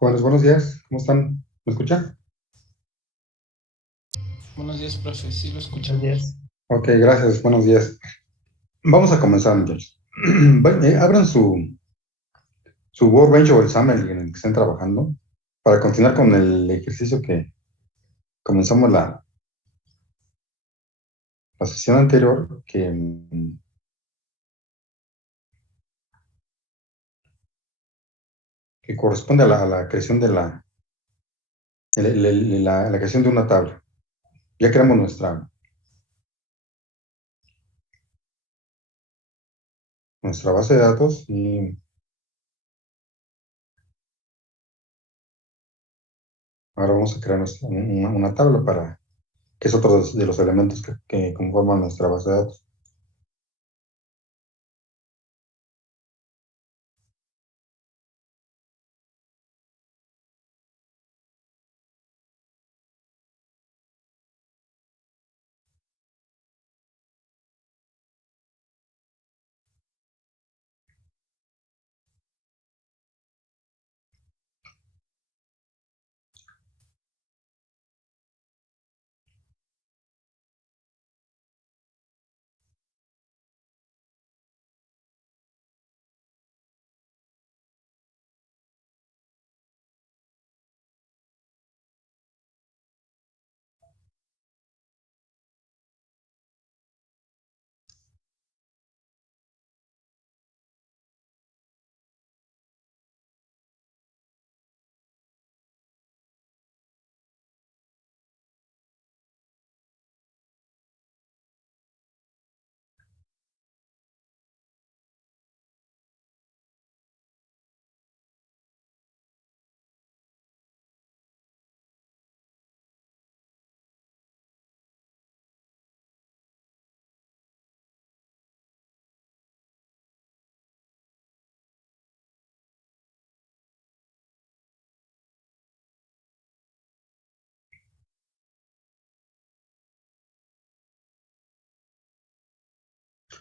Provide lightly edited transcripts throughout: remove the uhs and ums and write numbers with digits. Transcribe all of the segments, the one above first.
Jóvenes, buenos días, ¿cómo están? ¿Me escuchan? Buenos días, profe. Sí, lo Buenos escuchamos. días. Ok, gracias, buenos días. Vamos a comenzar, muchachos. Abran su Workbench o el SAML en el que estén trabajando para continuar con el ejercicio que comenzamos la sesión anterior, que corresponde a la creación la creación de una tabla. Ya creamos nuestra base de datos y ahora vamos a crear una tabla que es otro de los elementos que conforman nuestra base de datos.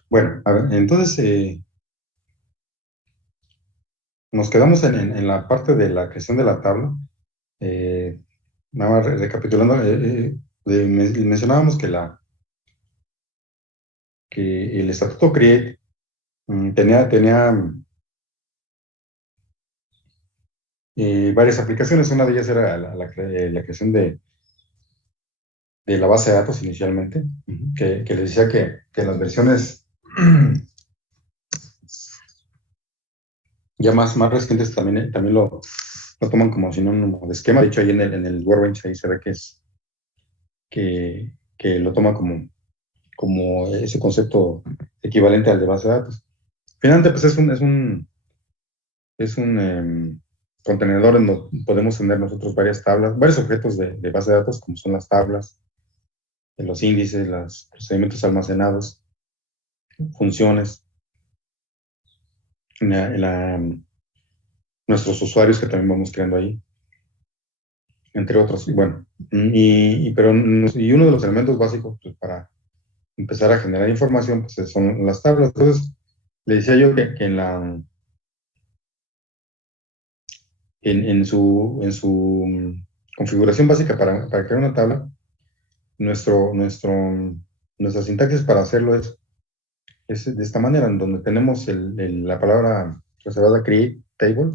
Bueno, a ver, entonces nos quedamos en la parte de la creación de la tabla. Nada más recapitulando, mencionábamos que el estatuto CREATE tenía varias aplicaciones. Una de ellas era la creación de la base de datos inicialmente, que les decía que las versiones ya más recientes también lo toman como sinónimo de esquema. De hecho, ahí en el Workbench ahí se ve que lo toma como ese concepto equivalente al de base de datos. Finalmente, pues es un contenedor en donde podemos tener nosotros varias tablas, varios objetos de base de datos, como son las tablas, los índices, los procedimientos almacenados, funciones, la- la- nuestros usuarios que también vamos creando ahí, entre otros. Y bueno, y uno de los elementos básicos pues, para empezar a generar información pues, son las tablas. Entonces, le decía yo que en su configuración básica para crear una tabla, nuestro, nuestro, nuestra sintaxis para hacerlo es de esta manera, en donde tenemos la palabra reservada create table.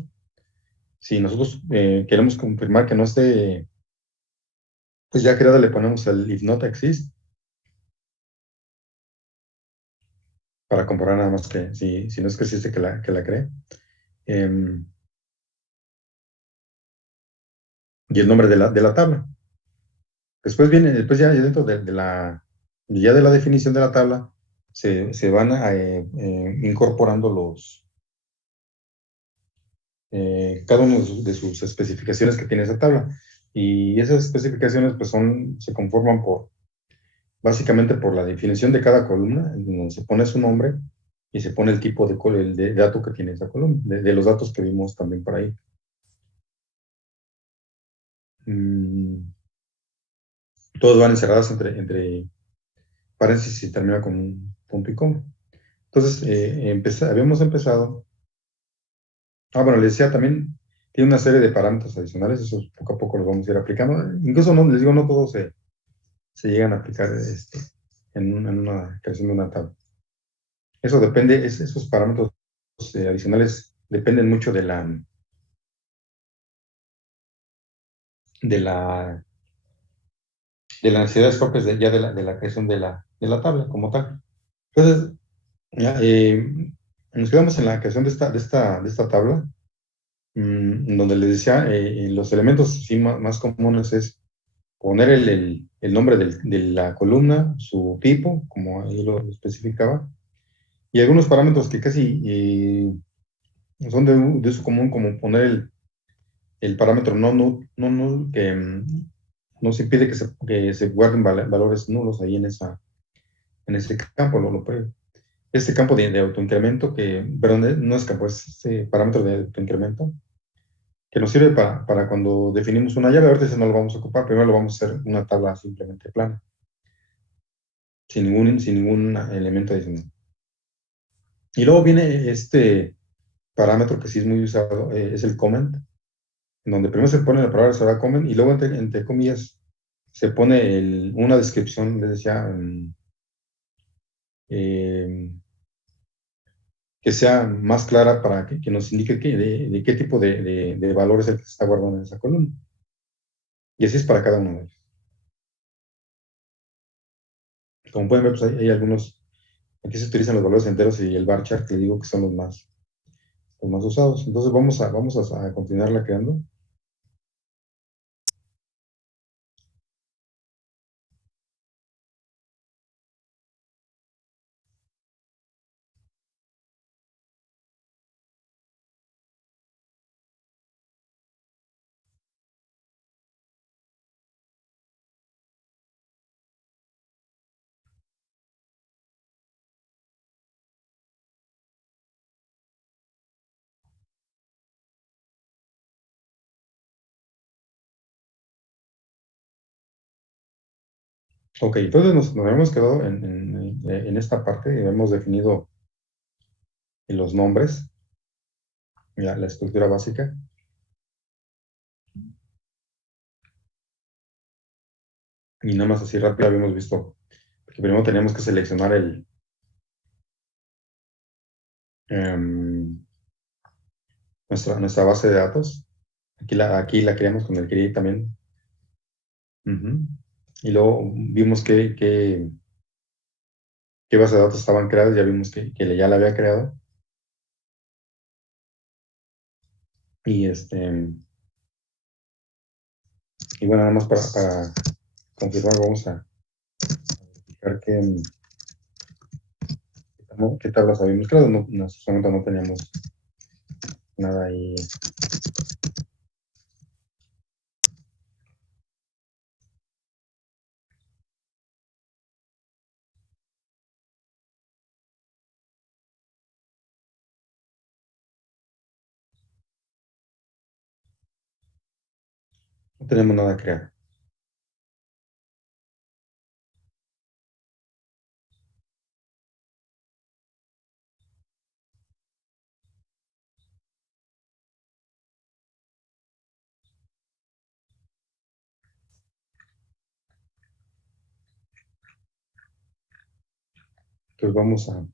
Si nosotros queremos confirmar que no esté, pues ya creada, le ponemos el if not exist para comprobar nada más que si no es que existe que la cree. Em, y el nombre de la tabla. Después ya dentro de la definición de la tabla, se van incorporando cada uno de sus especificaciones que tiene esa tabla. Y esas especificaciones pues se conforman básicamente por la definición de cada columna, en donde se pone su nombre y se pone el tipo de dato que tiene esa columna, de los datos que vimos también por ahí. Mm, Todos van encerrados entre paréntesis y termina con un punto y coma. Entonces, habíamos empezado. Bueno, les decía también, tiene una serie de parámetros adicionales, esos poco a poco los vamos a ir aplicando. Incluso, no, les digo, no todos se llegan a aplicar en una creación de una tabla. Eso depende, esos parámetros adicionales dependen mucho de la, de las necesidades propias ya de la creación de la tabla como tal. Entonces, ya, nos quedamos en la creación de esta tabla, donde les decía, los elementos sí, más comunes es poner el nombre de la columna, su tipo, como ahí lo especificaba, y algunos parámetros que casi son de uso común, como poner el parámetro no null, que nos impide que se guarden valores nulos ahí en ese campo. Este campo de autoincremento, perdón, no es campo, es este parámetro de autoincremento, que nos sirve para cuando definimos una llave. Ahorita ese no lo vamos a ocupar, primero lo vamos a hacer una tabla simplemente plana, sin ningún elemento adicional. Y luego viene este parámetro que sí es muy usado, es el comment, en donde primero se pone la palabra será comment y luego entre comillas se pone una descripción, les decía, eh, que sea más clara para que nos indique de qué tipo de valor es el que se está guardando en esa columna. Y así es para cada uno de ellos. Como pueden ver, pues hay algunos, aquí se utilizan los valores enteros y el bar chart, que digo que son los más usados. Entonces vamos a continuarla creando. Ok, entonces nos hemos quedado en esta parte, hemos definido los nombres, la estructura básica. Y nada más así rápido habíamos visto que primero teníamos que seleccionar em, nuestra base de datos. Aquí la creamos con el create también. Ujú. Y luego vimos qué base de datos estaban creadas, ya vimos que ya la había creado. Y bueno, nada más para confirmar, vamos a verificar qué tablas habíamos creado. No, en ese momento no teníamos nada ahí. No tenemos nada creado. Entonces vamos a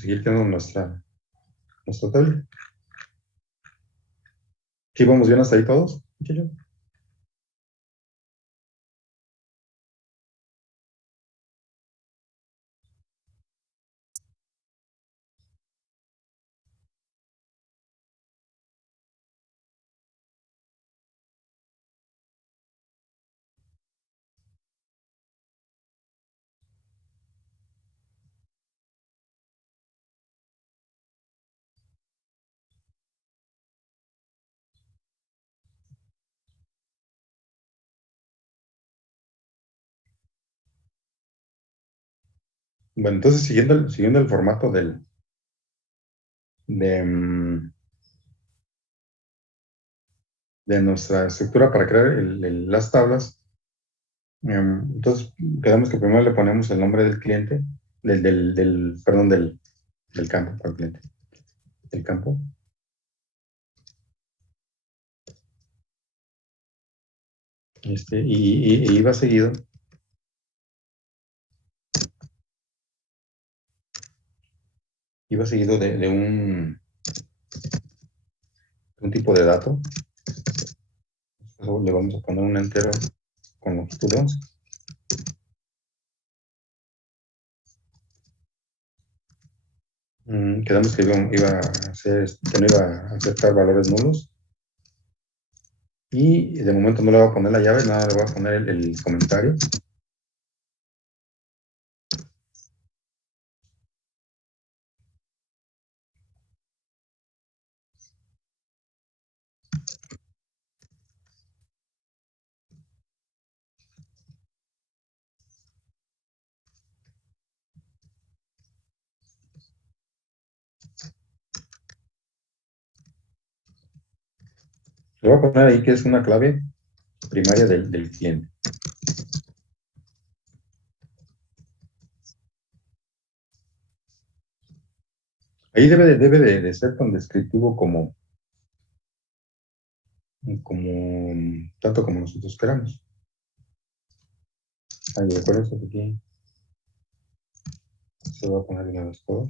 seguir creando nuestra tabla. ¿Sí vamos bien hasta ahí todos, muchachos? Bueno, entonces siguiendo el formato de, mm, de nuestra estructura para crear las tablas, Entonces, quedamos que primero le ponemos el nombre del cliente, perdón, del campo, para el cliente, del campo. Y iba seguido de un tipo de dato. Luego le vamos a poner un entero con longitud de 11. Quedamos que que no iba a aceptar valores nulos. Y de momento no le voy a poner la llave, nada, le voy a poner el comentario. Le voy a poner ahí que es una clave primaria del cliente. Ahí debe de ser tan descriptivo como tanto como nosotros queramos. Ahí, acuérdense que aquí se va a poner una vez todo.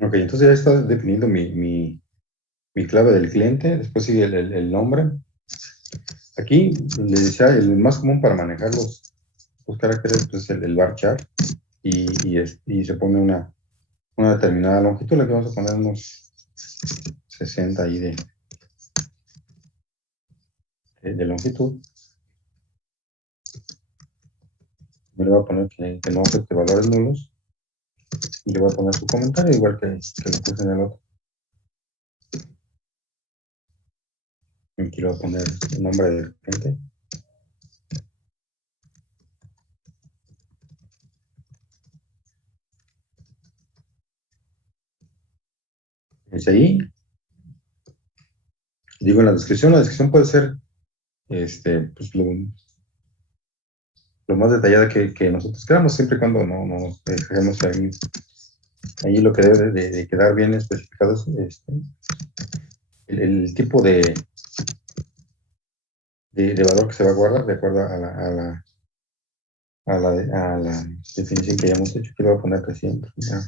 Ok, entonces ya está definiendo mi clave del cliente. Después sigue el nombre. Aquí les decía, el más común para manejar los caracteres pues, es el varchar y se pone una determinada longitud. Le vamos a poner unos 60 ahí de longitud. Me le voy a poner que no acepte valores nulos y le voy a poner su comentario, igual que lo puse en el otro. Y aquí le voy a poner el nombre del cliente. Dice ahí, digo en la descripción puede ser pues, lo más detallada que nosotros queramos, siempre y cuando no nos dejemos ahí lo que debe de quedar bien especificado es el tipo de valor que se va a guardar de acuerdo a la definición que hayamos hecho. Aquí le voy a poner 300. Ya.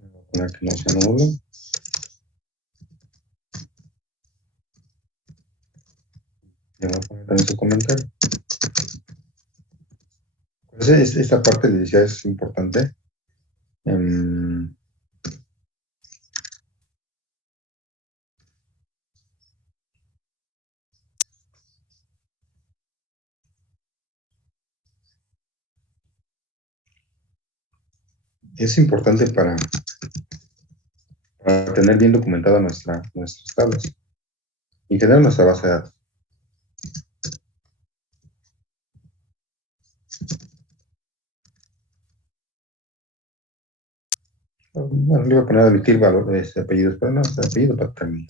Voy a poner que no sea nulo. Le voy a poner también su comentario. Entonces, esta parte le decía es importante. Um, es importante para tener bien documentada nuestras tablas y tener nuestra base de datos. Bueno, le iba a poner a emitir valores, apellidos, pero no, es apellido paterno.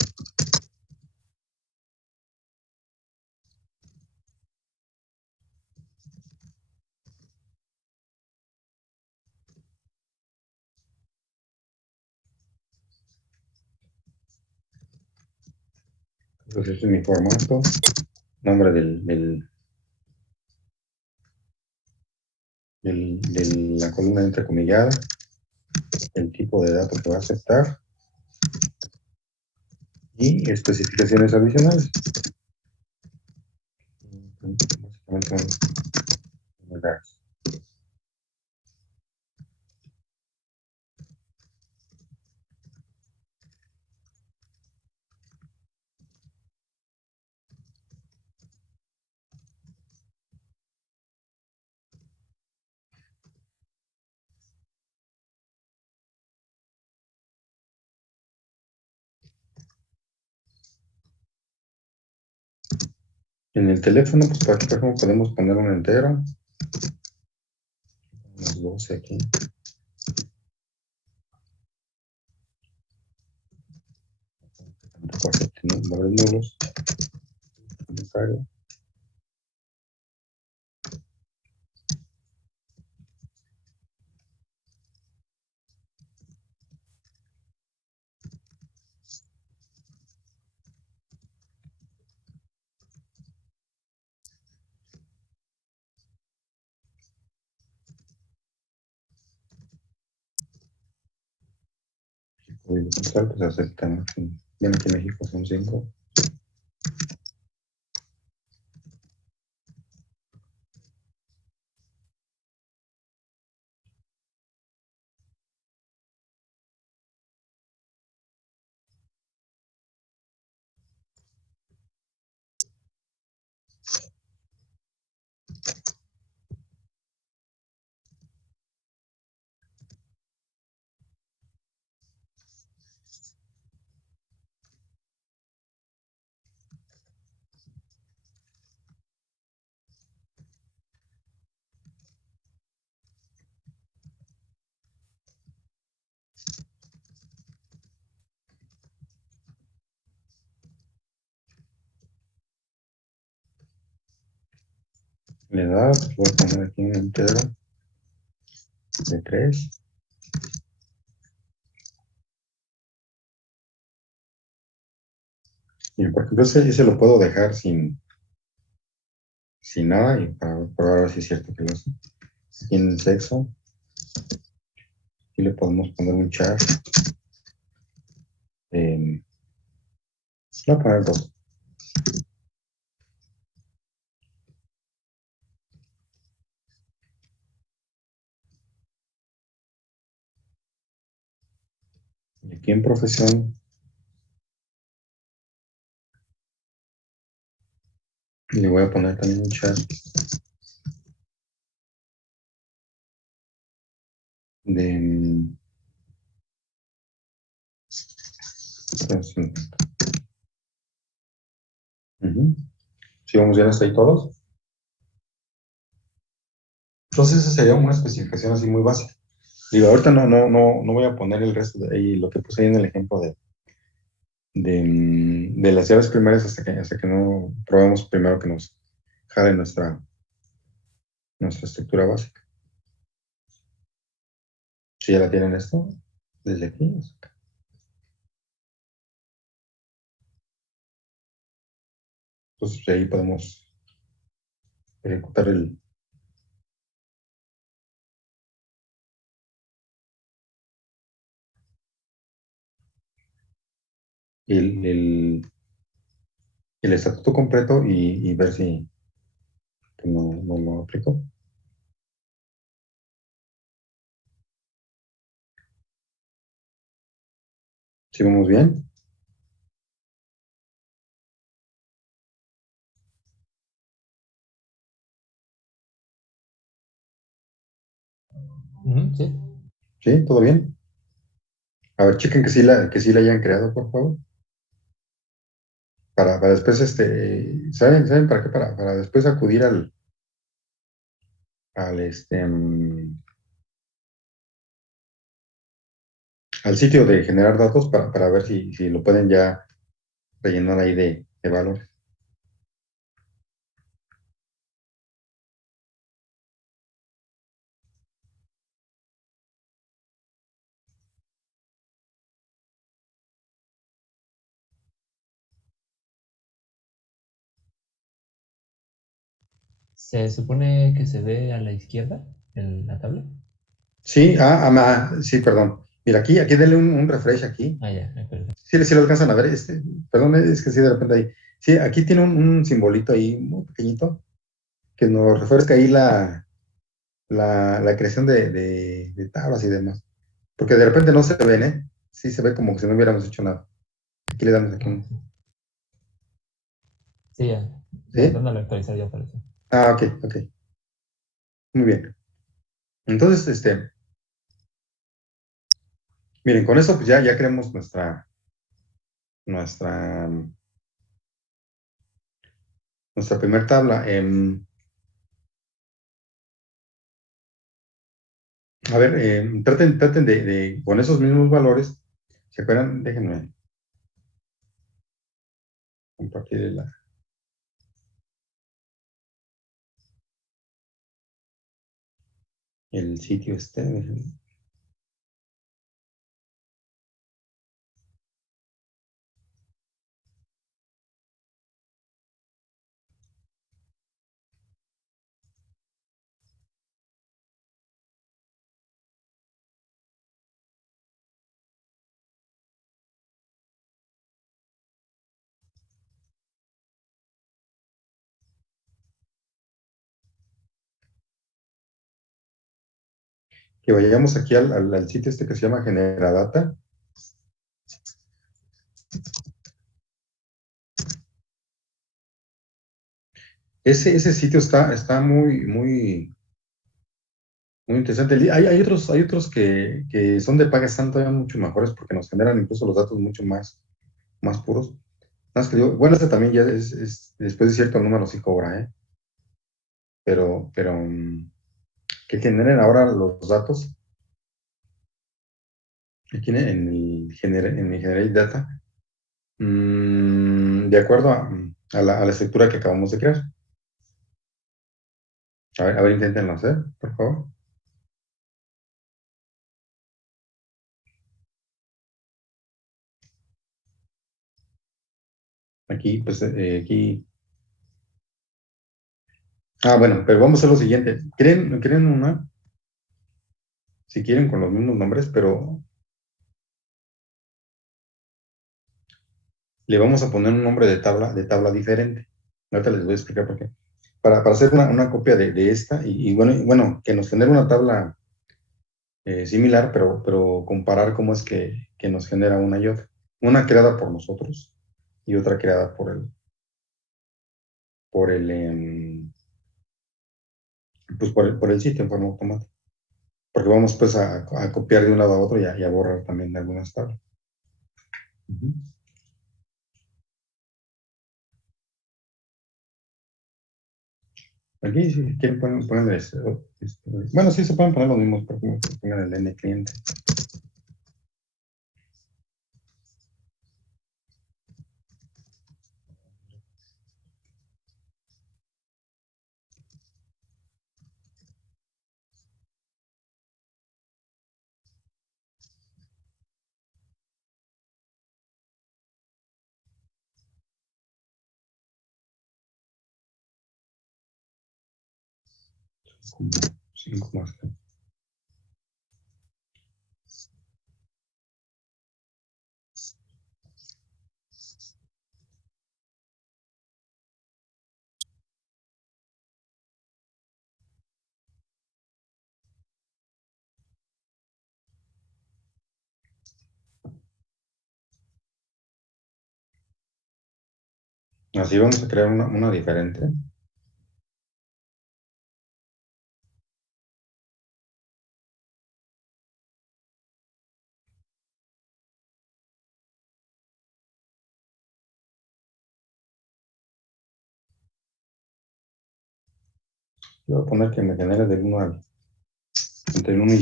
Entonces, este es mi formato, nombre de la columna entrecomillada, el tipo de dato que va a aceptar y especificaciones adicionales. Básicamente son las. En el teléfono, pues por ejemplo, podemos poner una entera, unos 12 aquí. Tampoco acepten valores nulos. Necesario. Código postal, pues aceptan. Bien, aquí en México son 5. La edad, pues voy a poner aquí un entero de 3. Y por ejemplo, ese lo puedo dejar sin nada y para probar si es cierto que lo hace. Aquí en el sexo, aquí le podemos poner un char. Voy a poner 2. Y aquí en profesión, le voy a poner también un char de. Pues, si vamos bien hasta ahí todos. Entonces, esa sería una especificación así muy básica. Digo, ahorita no voy a poner el resto de ahí, lo que puse ahí en el ejemplo de las llaves primarias hasta que no probemos primero que nos jale nuestra estructura básica. Si ya la tienen esto, desde aquí. Entonces, ahí podemos ejecutar el, el, el estatuto completo y ver si que no lo aplico. Si vamos bien. Sí. Sí, todo bien. A ver, chequen que sí la hayan creado, por favor. Para después, ¿saben para qué? Para después acudir al sitio de generar datos para ver si lo pueden ya rellenar ahí de valores. Se supone que se ve a la izquierda en la tabla. Sí, sí, perdón. Mira, aquí denle un refresh aquí. Ah, ya, me acuerdo. Sí lo alcanzan a ver, perdón, es que sí, de repente ahí. Sí, aquí tiene un simbolito ahí muy pequeñito que nos refresca ahí la creación de tablas y demás. Porque de repente no se ven, ¿eh? Sí se ve como que si no hubiéramos hecho nada. Aquí le damos aquí Ah, un... sí. Sí, ya. Ya, ¿Sí? dándole a actualizar ya aparece. Ok. Muy bien. Entonces, miren, con eso pues ya creamos nuestra, nuestra primera tabla. A ver, traten con esos mismos valores, ¿se acuerdan? Déjenme compartir el sitio déjenme. Que vayamos aquí al sitio que se llama Generadata. Ese sitio está muy interesante. Hay otros que son de paga, están todavía mucho mejores porque nos generan incluso los datos mucho más puros. Más que digo, bueno, este también ya después de cierto número sí cobra, ¿eh? Pero que generen ahora los datos aquí en el Generate Data, de acuerdo a la estructura que acabamos de crear. A ver, inténtenlo hacer, por favor. Aquí, pues, aquí. Bueno, pero vamos a hacer lo siguiente. Creen una, si quieren, con los mismos nombres, pero le vamos a poner un nombre de tabla diferente. Ahorita les voy a explicar por qué. Para hacer una copia de esta y bueno, que nos genere una tabla similar, pero comparar cómo es que nos genera una y otra. Una creada por nosotros y otra creada por el sitio en forma automática. Porque vamos pues a copiar de un lado a otro y a borrar también algunas tablas. Ujú. Aquí, si quieren, ponen bueno, sí se pueden poner los mismos, pero pongan el N cliente. Como 5 más. Así vamos a crear una diferente. Yo voy a poner que me genere entre el 1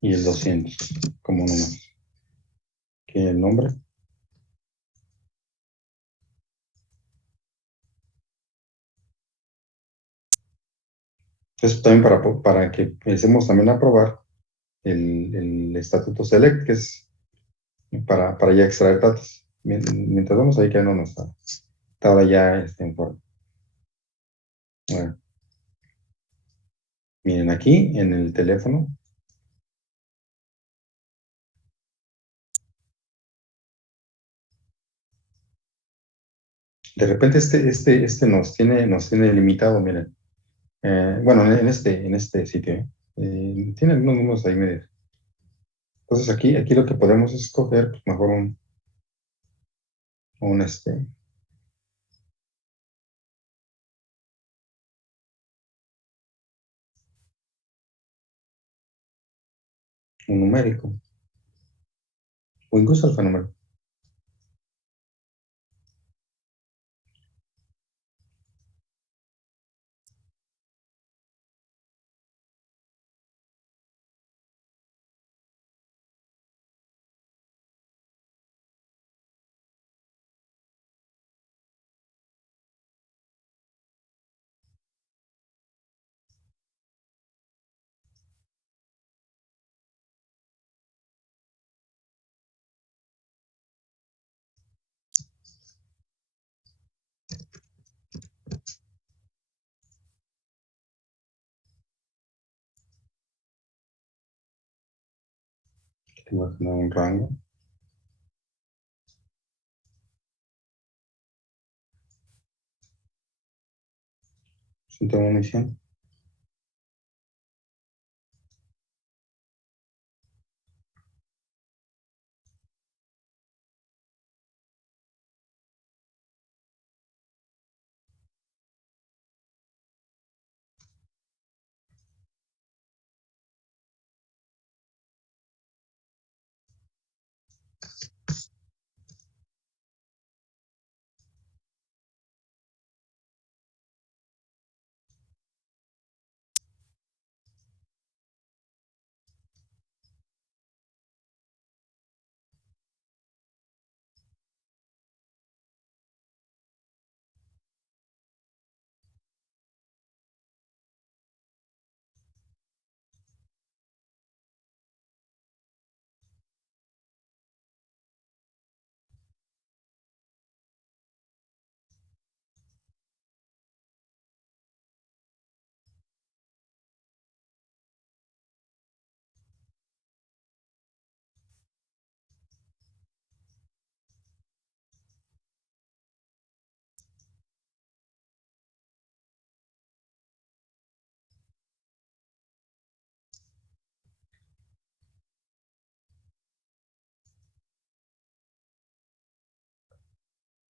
y el 200 como número. Aquí el nombre. Entonces, también para que empecemos también a probar el estatuto select, que es para ya extraer datos. Mientras vamos ahí quedando nuestra tabla ya en forma. Bueno, miren, aquí en el teléfono, de repente este nos tiene limitado, miren. Bueno, en este sitio, tiene algunos números ahí medios. Entonces aquí lo que podemos es escoger, pues, mejor un un numérico, o incluso alfanumérico. Tengo que poner un rango, cinta de munición.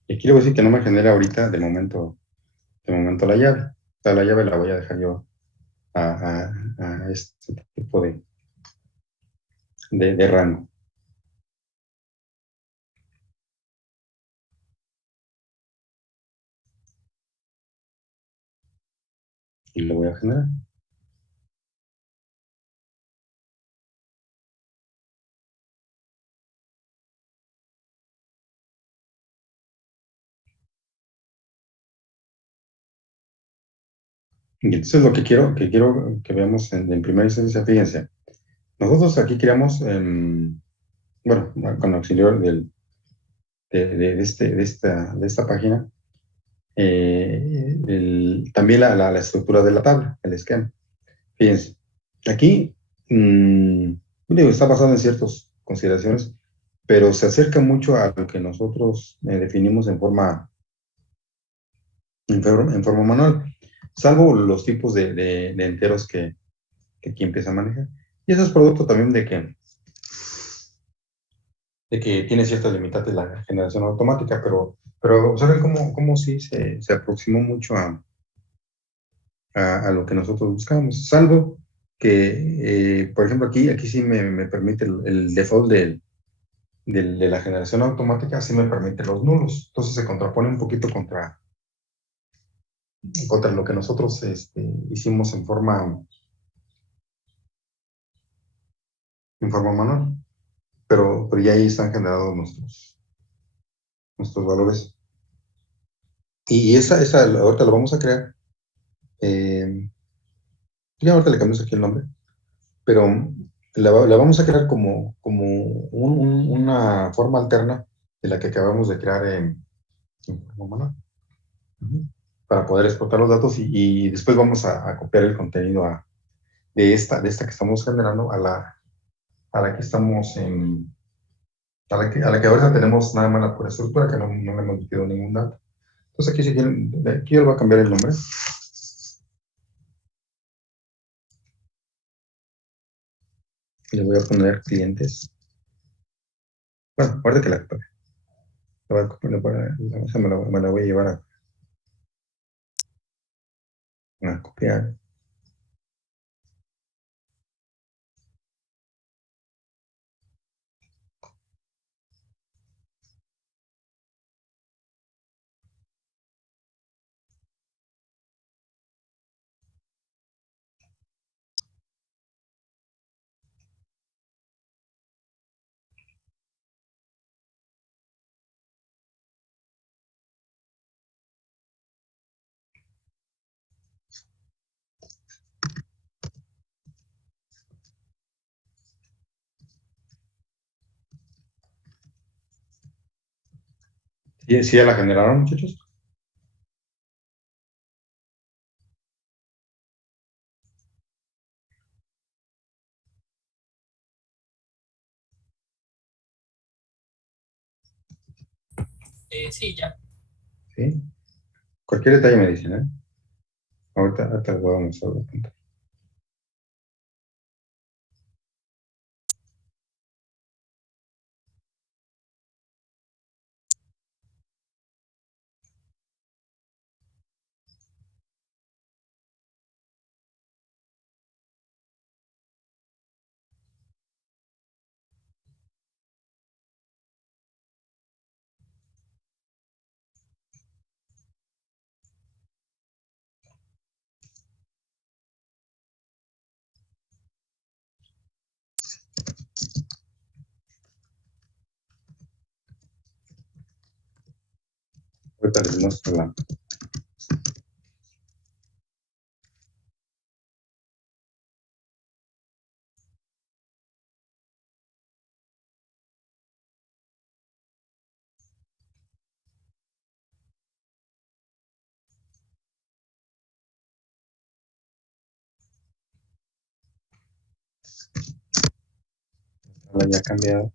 Y aquí le voy a decir que no me genera ahorita, de momento la llave. O sea, la llave la voy a dejar yo a este tipo de rango. Y lo voy a generar. Y entonces lo que quiero que veamos en primera instancia, fíjense, nosotros aquí creamos, bueno, con auxilio de esta página, también la estructura de la tabla, el esquema. Fíjense, aquí, digo, está basado en ciertas consideraciones, pero se acerca mucho a lo que nosotros definimos en forma manual, salvo los tipos de enteros que aquí empieza a manejar. Y eso es producto también de que tiene ciertas limitantes la generación automática, pero observen cómo sí se aproximó mucho a lo que nosotros buscamos, salvo que, por ejemplo, aquí sí me permite el default de la generación automática, sí me permite los nulos. Entonces se contrapone un poquito contra lo que nosotros hicimos en forma manual, pero ya ahí están generados nuestros valores. Y esa ahorita lo vamos a crear. eh, ya ahorita le cambiamos aquí el nombre, pero la vamos a crear como una forma alterna de la que acabamos de crear en forma manual. Ujú. para poder exportar los datos y después vamos a copiar el contenido de esta que estamos generando a la que estamos a la que ahorita tenemos nada más la pura estructura, que no le hemos metido ningún dato. Entonces aquí, si quieren, aquí yo le voy a cambiar el nombre. Le voy a poner clientes. Bueno, ahorita que esa me la voy a llevar a copiar. ¿Sí ya la generaron, muchachos? Sí, ya. Sí. Cualquier detalle me dicen, ¿eh? Ahorita les voy a mostrar la pantalla. Ahorita les muestro ya cambiado.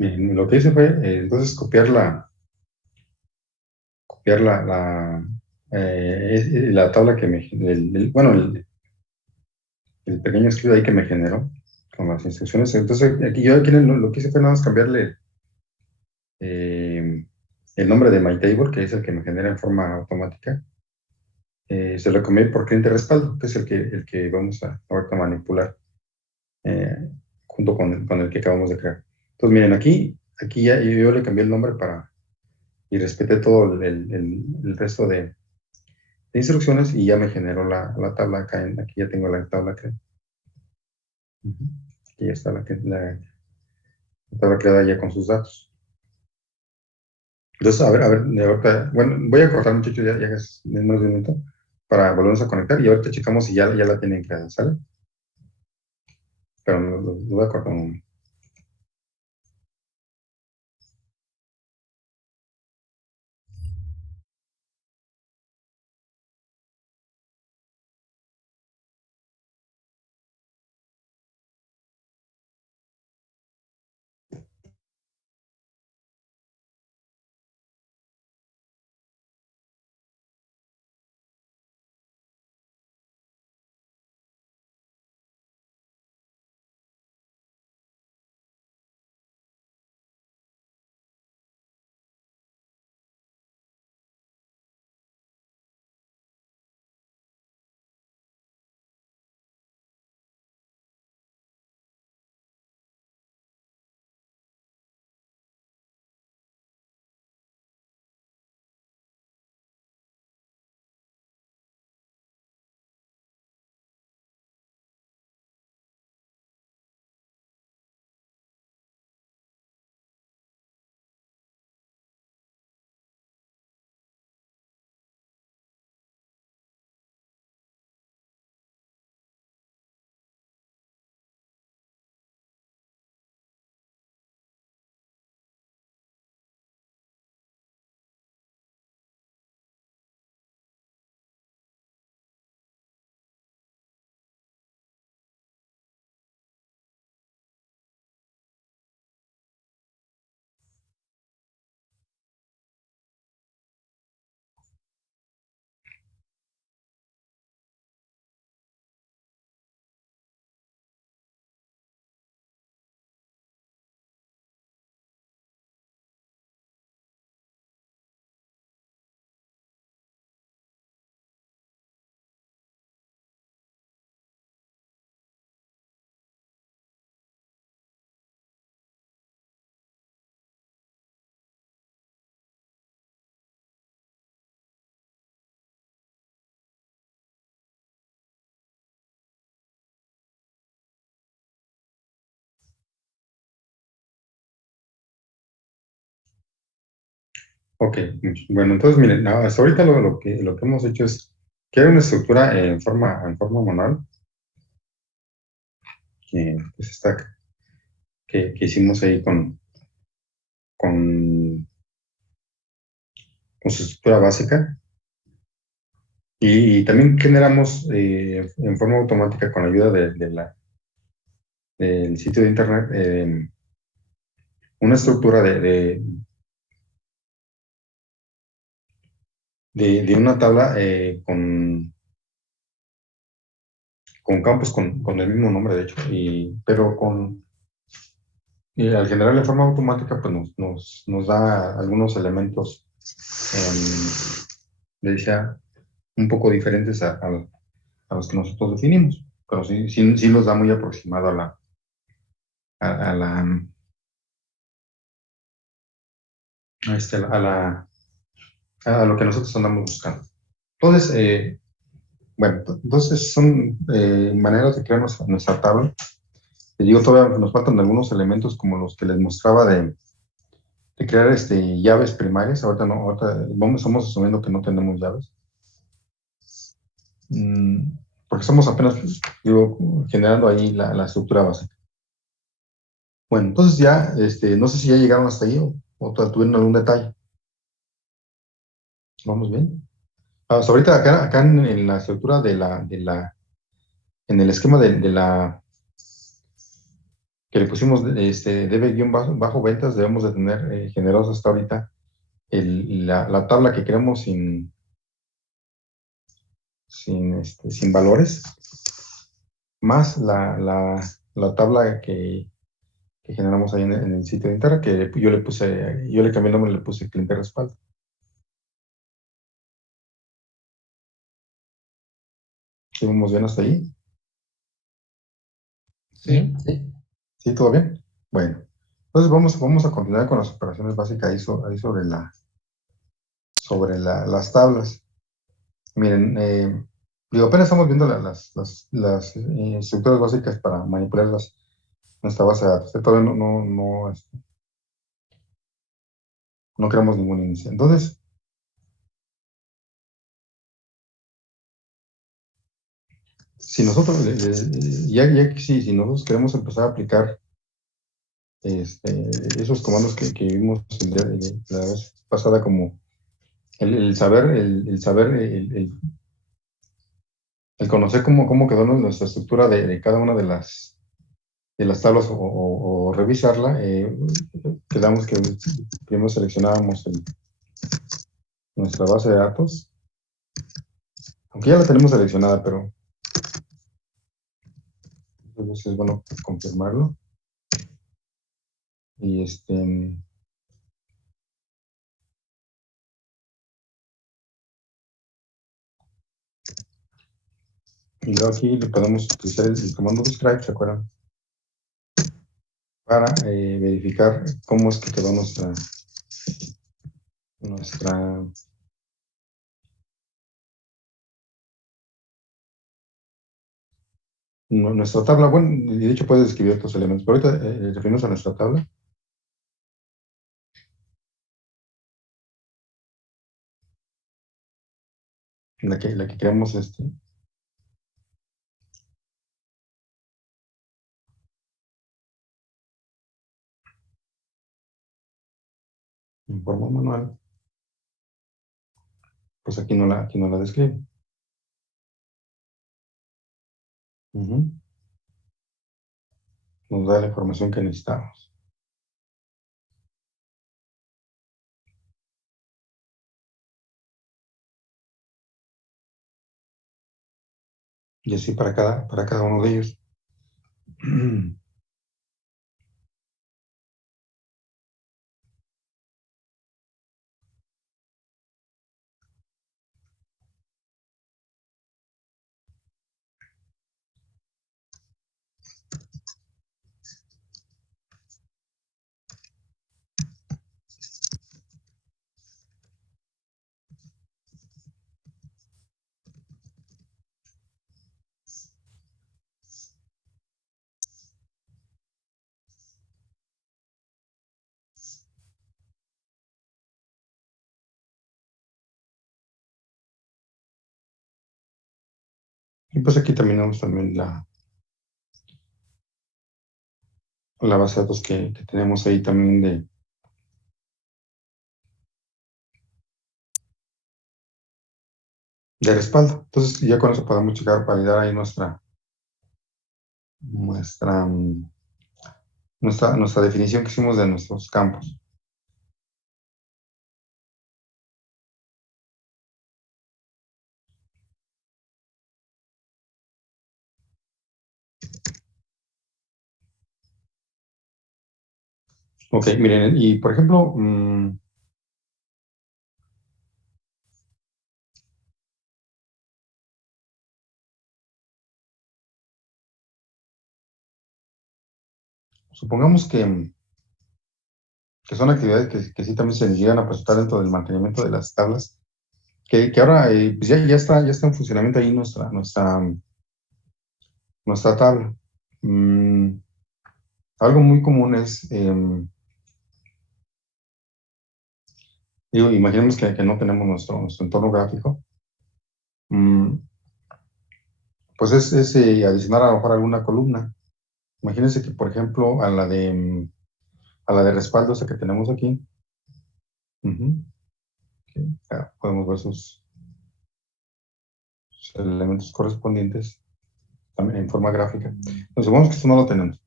Miren, lo que hice fue entonces copiar la tabla que bueno, el pequeño escrito ahí que me generó con las instrucciones. Entonces, aquí lo que hice fue nada más cambiarle eh, el nombre de MyTable, que es el que me genera en forma automática. Se lo cambié por cliente respaldo, que es el que vamos a ahorita manipular eh, junto con el que acabamos de crear. Entonces, miren, aquí ya yo le cambié el nombre y respeté todo el resto de instrucciones y ya me generó la tabla acá. Aquí ya tengo la tabla que. Aquí ya está la tabla creada ya con sus datos. Entonces, a ver, ahorita, bueno, voy a cortar, muchachos, ya es menos de un minuto para volvernos a conectar y ahorita checamos si ya la tienen creada, ¿sale? Pero lo voy a cortar un momento. Ok, bueno, entonces miren, hasta ahorita lo que hemos hecho es crear una estructura en forma manual, que está, que hicimos ahí con, con su estructura básica. Y también generamos en forma automática con la ayuda del sitio de internet una estructura de una tabla con campos con el mismo nombre, de hecho, pero y al generar en forma automática, pues nos da algunos elementos, le decía, un poco diferentes a los que nosotros definimos, pero sí nos da muy aproximado a la, a la, a lo que nosotros andamos buscando. Entonces, bueno, entonces son maneras de crear nuestra tabla. Te digo, todavía nos faltan algunos elementos como los que les mostraba de crear llaves primarias. Ahorita no, ahorita estamos asumiendo que no tenemos llaves. Mm, porque estamos apenas, digo, generando ahí la estructura básica. Bueno, entonces ya, no sé si ya llegaron hasta ahí o tuvieron algún detalle. ¿Vamos bien? Hasta ahorita acá en la estructura en el esquema de la que le pusimos debe guión bajo ventas, debemos de tener generados hasta ahorita la tabla que queremos sin valores, más la tabla que generamos ahí en el sitio de internet, que yo le cambié el nombre, le puse cliente respaldo. ¿Seguimos bien hasta ahí? Sí, sí. ¿Sí? ¿Todo bien? Bueno, entonces vamos a continuar con las operaciones básicas ahí, ahí sobre las tablas. Miren, digo, apenas estamos viendo las estructuras básicas para manipular nuestra base de datos. Todavía no creamos ningún índice. Entonces, si nosotros, ya que si nosotros queremos empezar a aplicar esos comandos que vimos la vez pasada, como el saber, el conocer cómo quedó nuestra estructura de cada una de las tablas o revisarla, quedamos que primero seleccionábamos nuestra base de datos, aunque ya la tenemos seleccionada, pero entonces es bueno confirmarlo. Y y luego aquí le podemos utilizar el comando describe, ¿se acuerdan? Para verificar cómo es que quedó nuestra, nuestra tabla. Bueno, de hecho puedes escribir estos elementos, pero ahorita referimos a nuestra tabla, en la que creamos en forma manual, pues aquí no la describe. Ujú. Nos da la información que necesitamos. Y así para cada uno de ellos. Y pues aquí también tenemos también la base de datos que tenemos ahí también de respaldo. Entonces ya con eso podemos checar, validar ahí nuestra, nuestra definición que hicimos de nuestros campos. Ok, miren, y por ejemplo, supongamos que son actividades que sí también se llegan a presentar dentro del mantenimiento de las tablas, que ahora pues ya está en funcionamiento ahí nuestra tabla. Mm, algo muy común es, digo, imaginemos que no tenemos nuestro entorno gráfico. Mm, pues es adicionar a lo mejor alguna columna. Imagínense que, por ejemplo, a la de respaldo, esa que tenemos aquí, ujú, ya podemos ver sus elementos correspondientes también en forma gráfica. Entonces, supongamos que esto no lo tenemos.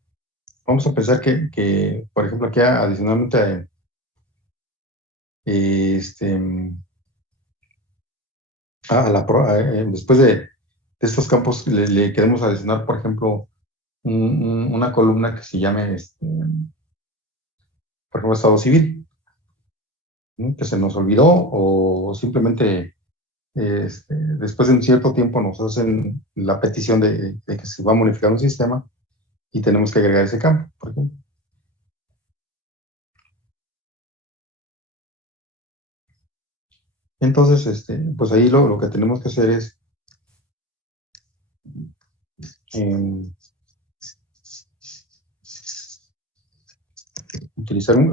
Vamos a pensar por ejemplo, aquí adicionalmente, este, después de estos campos, le queremos adicionar, por ejemplo, una columna que se llame, por ejemplo, estado civil, ¿no? Que se nos olvidó o simplemente después de un cierto tiempo nos hacen la petición de que se va a modificar un sistema y tenemos que agregar ese campo, por ejemplo. Entonces, pues ahí lo que tenemos que hacer es eh, utilizar uno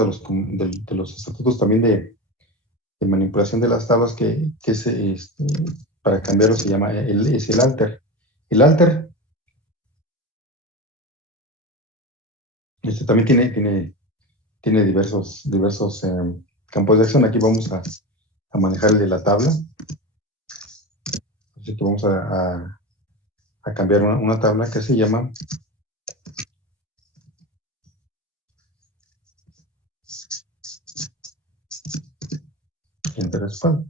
de los estatutos también de manipulación de las tablas que es, para cambiarlo se llama, es el alter. El alter también tiene diversos campos de acción. Aquí vamos a manejar el de la tabla. Así que vamos a cambiar una tabla que se llama interespaldo.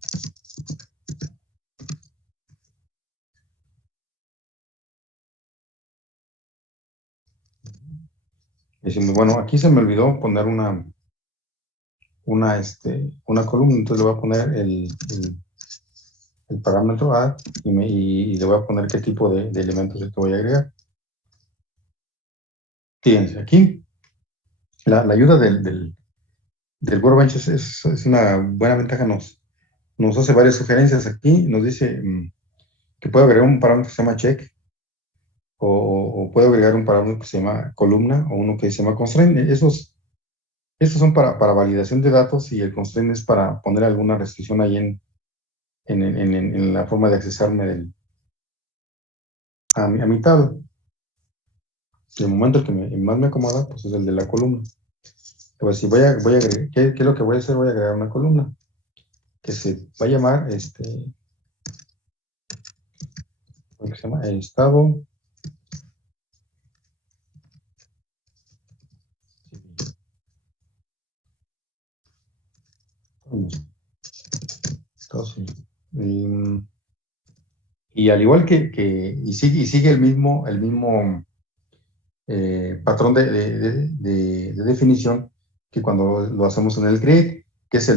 Decimos, bueno, aquí se me olvidó poner una columna, entonces le voy a poner el parámetro A y le voy a poner qué tipo de elementos es que voy a agregar. Fíjense, aquí la ayuda del Workbench es una buena ventaja, nos hace varias sugerencias aquí, nos dice que puedo agregar un parámetro que se llama check o puedo agregar un parámetro que se llama columna o uno que se llama constraint. Estos son para validación de datos y el constraint es para poner alguna restricción ahí en la forma de accesarme a mi tabla. El momento que más me acomoda, pues es el de la columna. Pues si voy a agregar, ¿qué es lo que voy a hacer? Voy a agregar una columna que se va a llamar, ¿cómo se llama? Estado. Estado civil. Y al igual y sigue el mismo patrón de definición que cuando lo hacemos en el grid, que es de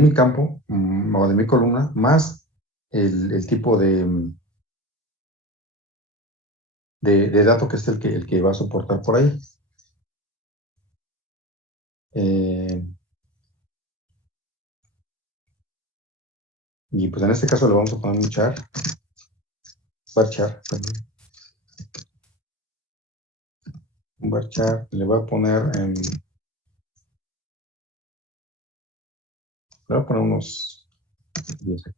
mi campo o de mi columna, más el tipo de dato que es el que va a soportar por ahí. Y pues en este caso le vamos a poner un varchar, perdón, un varchar, le voy a poner voy a poner unos 10 aquí.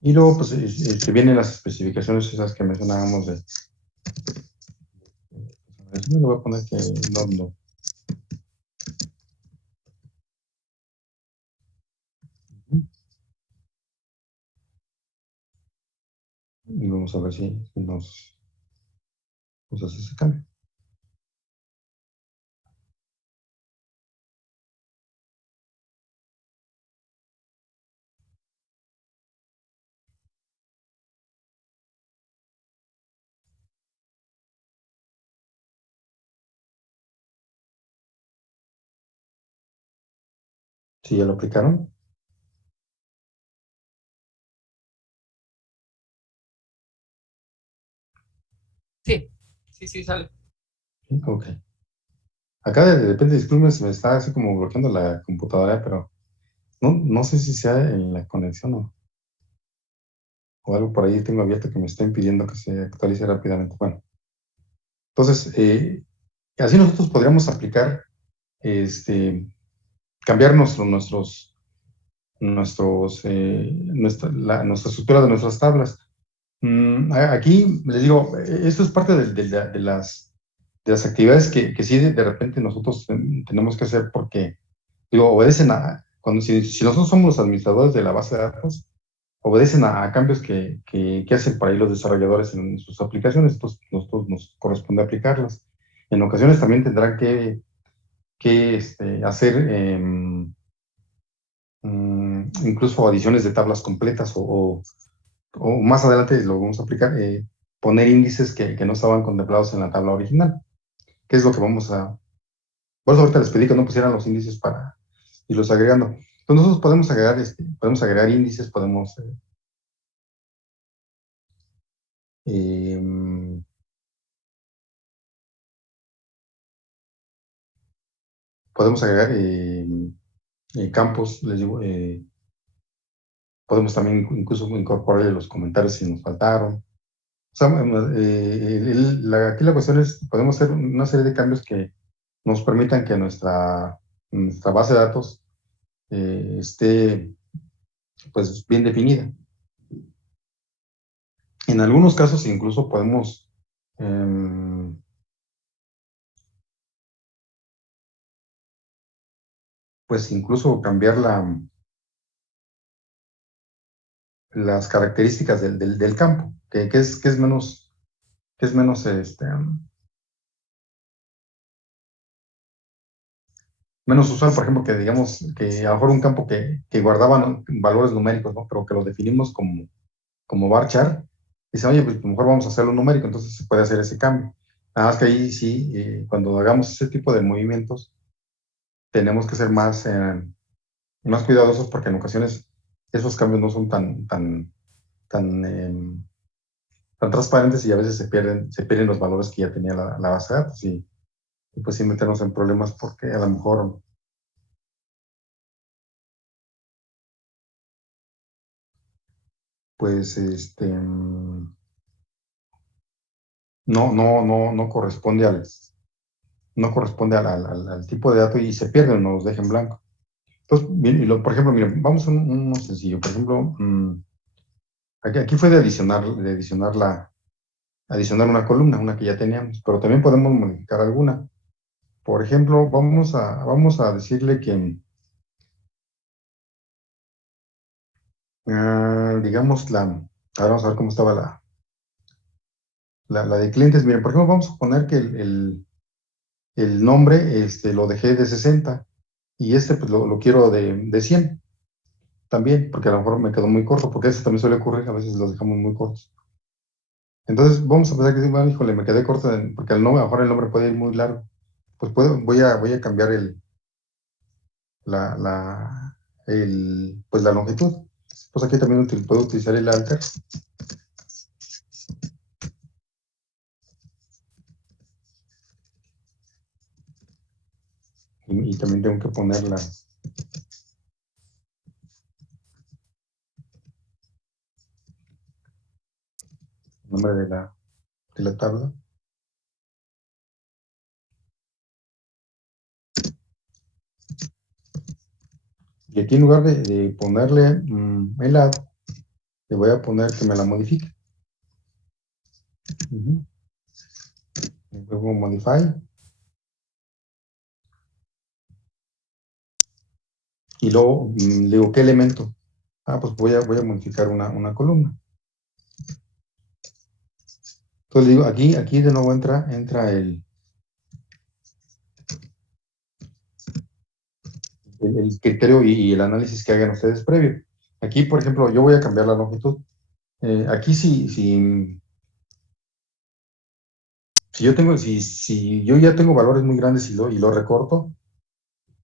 Y luego, pues, vienen las especificaciones esas que mencionábamos de. Le voy a poner que no. Y vamos a ver si nos hace ese cambio. Si ya lo aplicaron. Sí, sale. Ok. Acá de repente, disculpen, se me está así como bloqueando la computadora, pero no sé si sea en la conexión o algo por ahí tengo abierto que me está impidiendo que se actualice rápidamente. Bueno, entonces, así nosotros podríamos aplicar, cambiar nuestra estructura de nuestras tablas. Aquí les digo, esto es parte de las actividades que sí de repente nosotros tenemos que hacer porque, digo, obedecen si nosotros somos los administradores de la base de datos, obedecen a cambios que hacen para ahí los desarrolladores en sus aplicaciones, entonces nosotros nos corresponde aplicarlas. En ocasiones también tendrán que hacer incluso adiciones de tablas completas o más adelante lo vamos a aplicar, poner índices que no estaban contemplados en la tabla original, que es lo que vamos a. Por eso ahorita les pedí que no pusieran los índices para irlos agregando. Entonces nosotros podemos agregar índices, em, podemos agregar campos, les digo, podemos también incluso incorporarle los comentarios si nos faltaron. O sea, aquí la cuestión es, podemos hacer una serie de cambios que nos permitan que nuestra base de datos esté pues bien definida. En algunos casos incluso podemos pues incluso cambiar las características del campo, que es menos usual, por ejemplo, que digamos que a lo mejor un campo que guardaba, ¿no?, valores numéricos, ¿no?, pero que lo definimos como varchar, dice, oye, pues mejor vamos a hacerlo numérico, entonces se puede hacer ese cambio. Nada más que ahí sí, cuando hagamos ese tipo de movimientos, tenemos que ser más cuidadosos porque en ocasiones esos cambios no son tan, tan transparentes y a veces se pierden los valores que ya tenía la base de datos y pues sí meternos en problemas porque a lo mejor pues no corresponde al tipo de dato y se pierde o nos deja en blanco. Entonces, bien, por ejemplo, miren, vamos a uno sencillo. Por ejemplo, aquí fue de adicionar una columna, una que ya teníamos, pero también podemos modificar alguna. Por ejemplo, vamos a decirle que, digamos, ahora vamos a ver cómo estaba la de clientes. Miren, por ejemplo, vamos a poner que el nombre lo dejé de 60 y pues lo quiero de 100 también, porque a lo mejor me quedó muy corto, porque eso también suele ocurrir, a veces los dejamos muy cortos. Entonces, vamos a pensar que, bueno, híjole, me quedé corto, porque a lo mejor el nombre puede ir muy largo. Pues voy a cambiar la, la, pues la longitud. Pues aquí también puedo utilizar el alter. Y también tengo que poner el nombre de la tabla. Y aquí en lugar de ponerle el add, le voy a poner que me la modifique. Luego modify. Y luego le digo, ¿qué elemento? Pues voy a modificar una columna. Entonces le digo, aquí de nuevo entra el criterio y el análisis que hagan ustedes previo. Aquí, por ejemplo, yo voy a cambiar la longitud. Aquí si yo ya tengo valores muy grandes y lo recorto,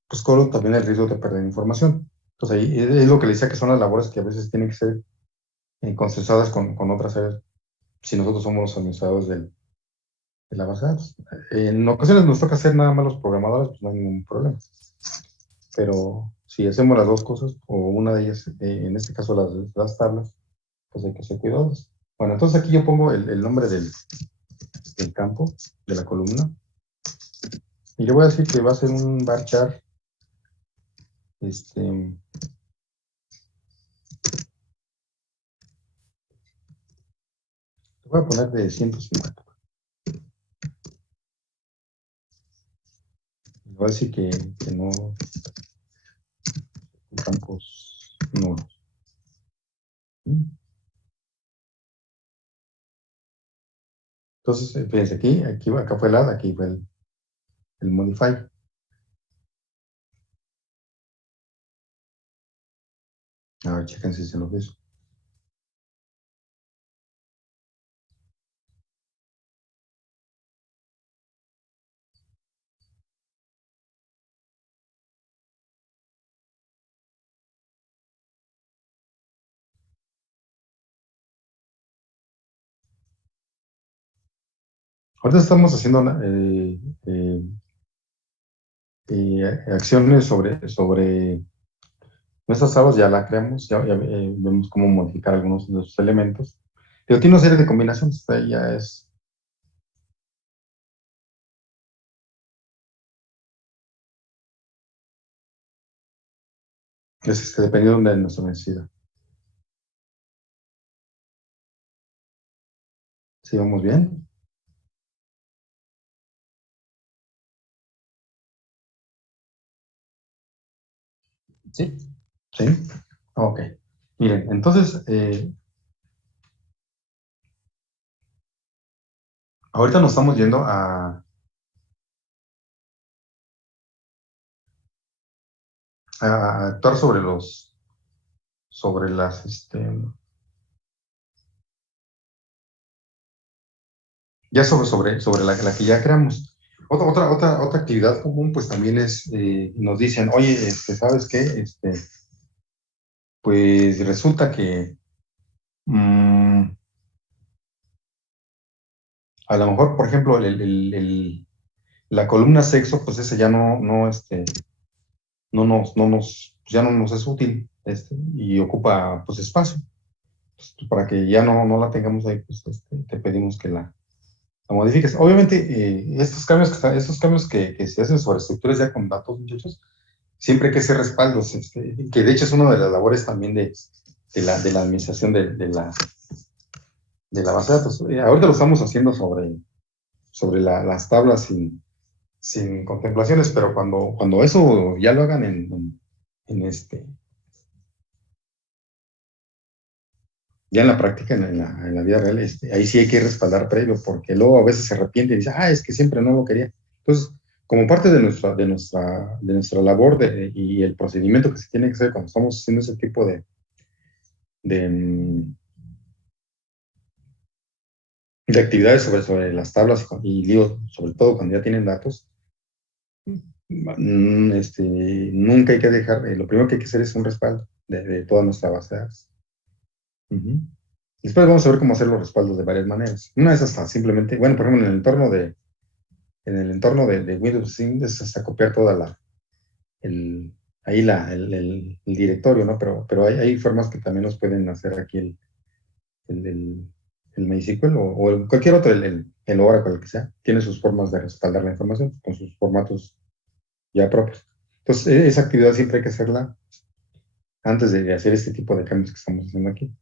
pues corro también el riesgo de perder información. Entonces ahí es lo que le decía que son las labores que a veces tienen que ser consensuadas con otras áreas, si nosotros somos los administradores de la base de datos. En ocasiones nos toca hacer nada más los programadores, pues no hay ningún problema. Pero si hacemos las dos cosas, o una de ellas, en este caso las tablas, pues hay que ser cuidadosos. Bueno, entonces aquí yo pongo el nombre del campo, de la columna, y le voy a decir que va a ser un varchar, voy a poner de 150. Le voy a decir que no, campos nulos. Entonces, fíjense acá fue el add, aquí fue el modify. A ver, chequen si se lo hizo. Ahorita estamos haciendo acciones sobre nuestras tablas, ya la creamos, ya vemos cómo modificar algunos de esos elementos. Pero tiene una serie de combinaciones, ahí ya es dependiendo de nuestra necesidad. ¿Sí vamos bien? Sí. ¿Sí? Ok. Miren, entonces, ahorita nos estamos yendo a actuar sobre las, ya sobre la que ya creamos. Otra actividad común, pues también nos dicen, oye, ¿sabes qué? Pues resulta que a lo mejor, por ejemplo, la columna sexo, pues ese ya ya no nos es útil, y ocupa, pues, espacio. Pues, para que ya no la tengamos ahí, pues, te pedimos que la modifiques. Obviamente, estos cambios que se hacen sobre estructuras ya con datos, muchachos, siempre hay que hacer respaldos, que de hecho es una de las labores también de la administración de la base de datos. Ahorita lo estamos haciendo sobre las tablas sin contemplaciones, pero cuando eso ya lo hagan en ya en la práctica, en la vida real, ahí sí hay que respaldar previo, porque luego a veces se arrepiente y dice, es que siempre no lo quería. Entonces, como parte de nuestra labor y el procedimiento que se tiene que hacer cuando estamos haciendo ese tipo de, de actividades sobre las tablas y digo, sobre todo cuando ya tienen datos, nunca hay que dejar, lo primero que hay que hacer es un respaldo de toda nuestra base de datos. Uh-huh. Después vamos a ver cómo hacer los respaldos de varias maneras. Una es hasta simplemente, bueno, por ejemplo, en el entorno de Windows 5 es hasta copiar el, ahí el directorio, ¿no? Pero hay formas que también nos pueden hacer aquí el, el, el MySQL o cualquier otro, el Oracle, el que sea, tiene sus formas de respaldar la información con sus formatos ya propios. Entonces, esa actividad siempre hay que hacerla antes de hacer este tipo de cambios que estamos haciendo aquí.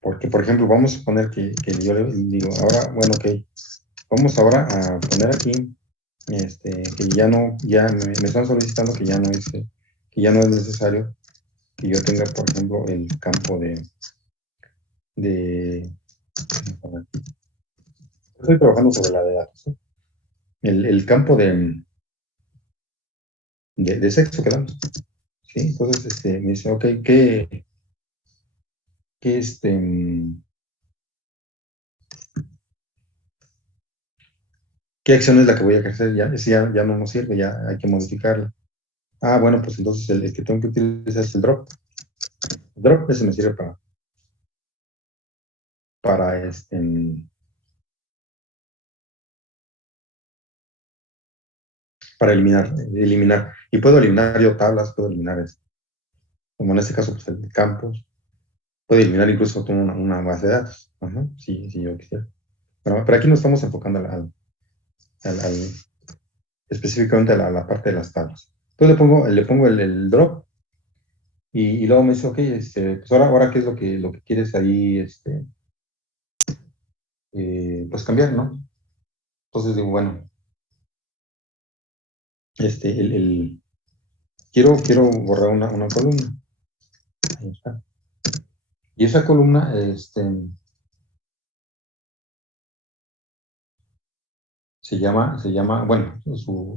Porque, por ejemplo, vamos a poner que yo le digo, ahora, bueno, ok, vamos ahora a poner aquí, que ya no, ya me están solicitando que ya no es necesario que yo tenga, por ejemplo, el campo de estoy trabajando sobre la de datos, ¿eh? El campo de sexo que damos, ¿sí? Entonces, me dice, ok, qué, ¿qué acción es la que voy a ejercer? Ya, ese ya no nos sirve, ya hay que modificarla. Ah, bueno, pues entonces el que tengo que utilizar es el drop. El drop ese me sirve para, para eliminar. Y puedo eliminar yo tablas, puedo eliminar, como en este caso, pues el campos. Puedo eliminar incluso toda una base de datos. Ajá, sí, yo quisiera. Pero aquí nos estamos enfocando específicamente a la parte de las tablas. Entonces le pongo el drop y luego me dice, ok, pues ahora qué es lo que quieres ahí, pues cambiar, ¿no? Entonces digo, bueno, este, el, el- quiero borrar una columna. Ahí está. Y esa columna, se llama, bueno, su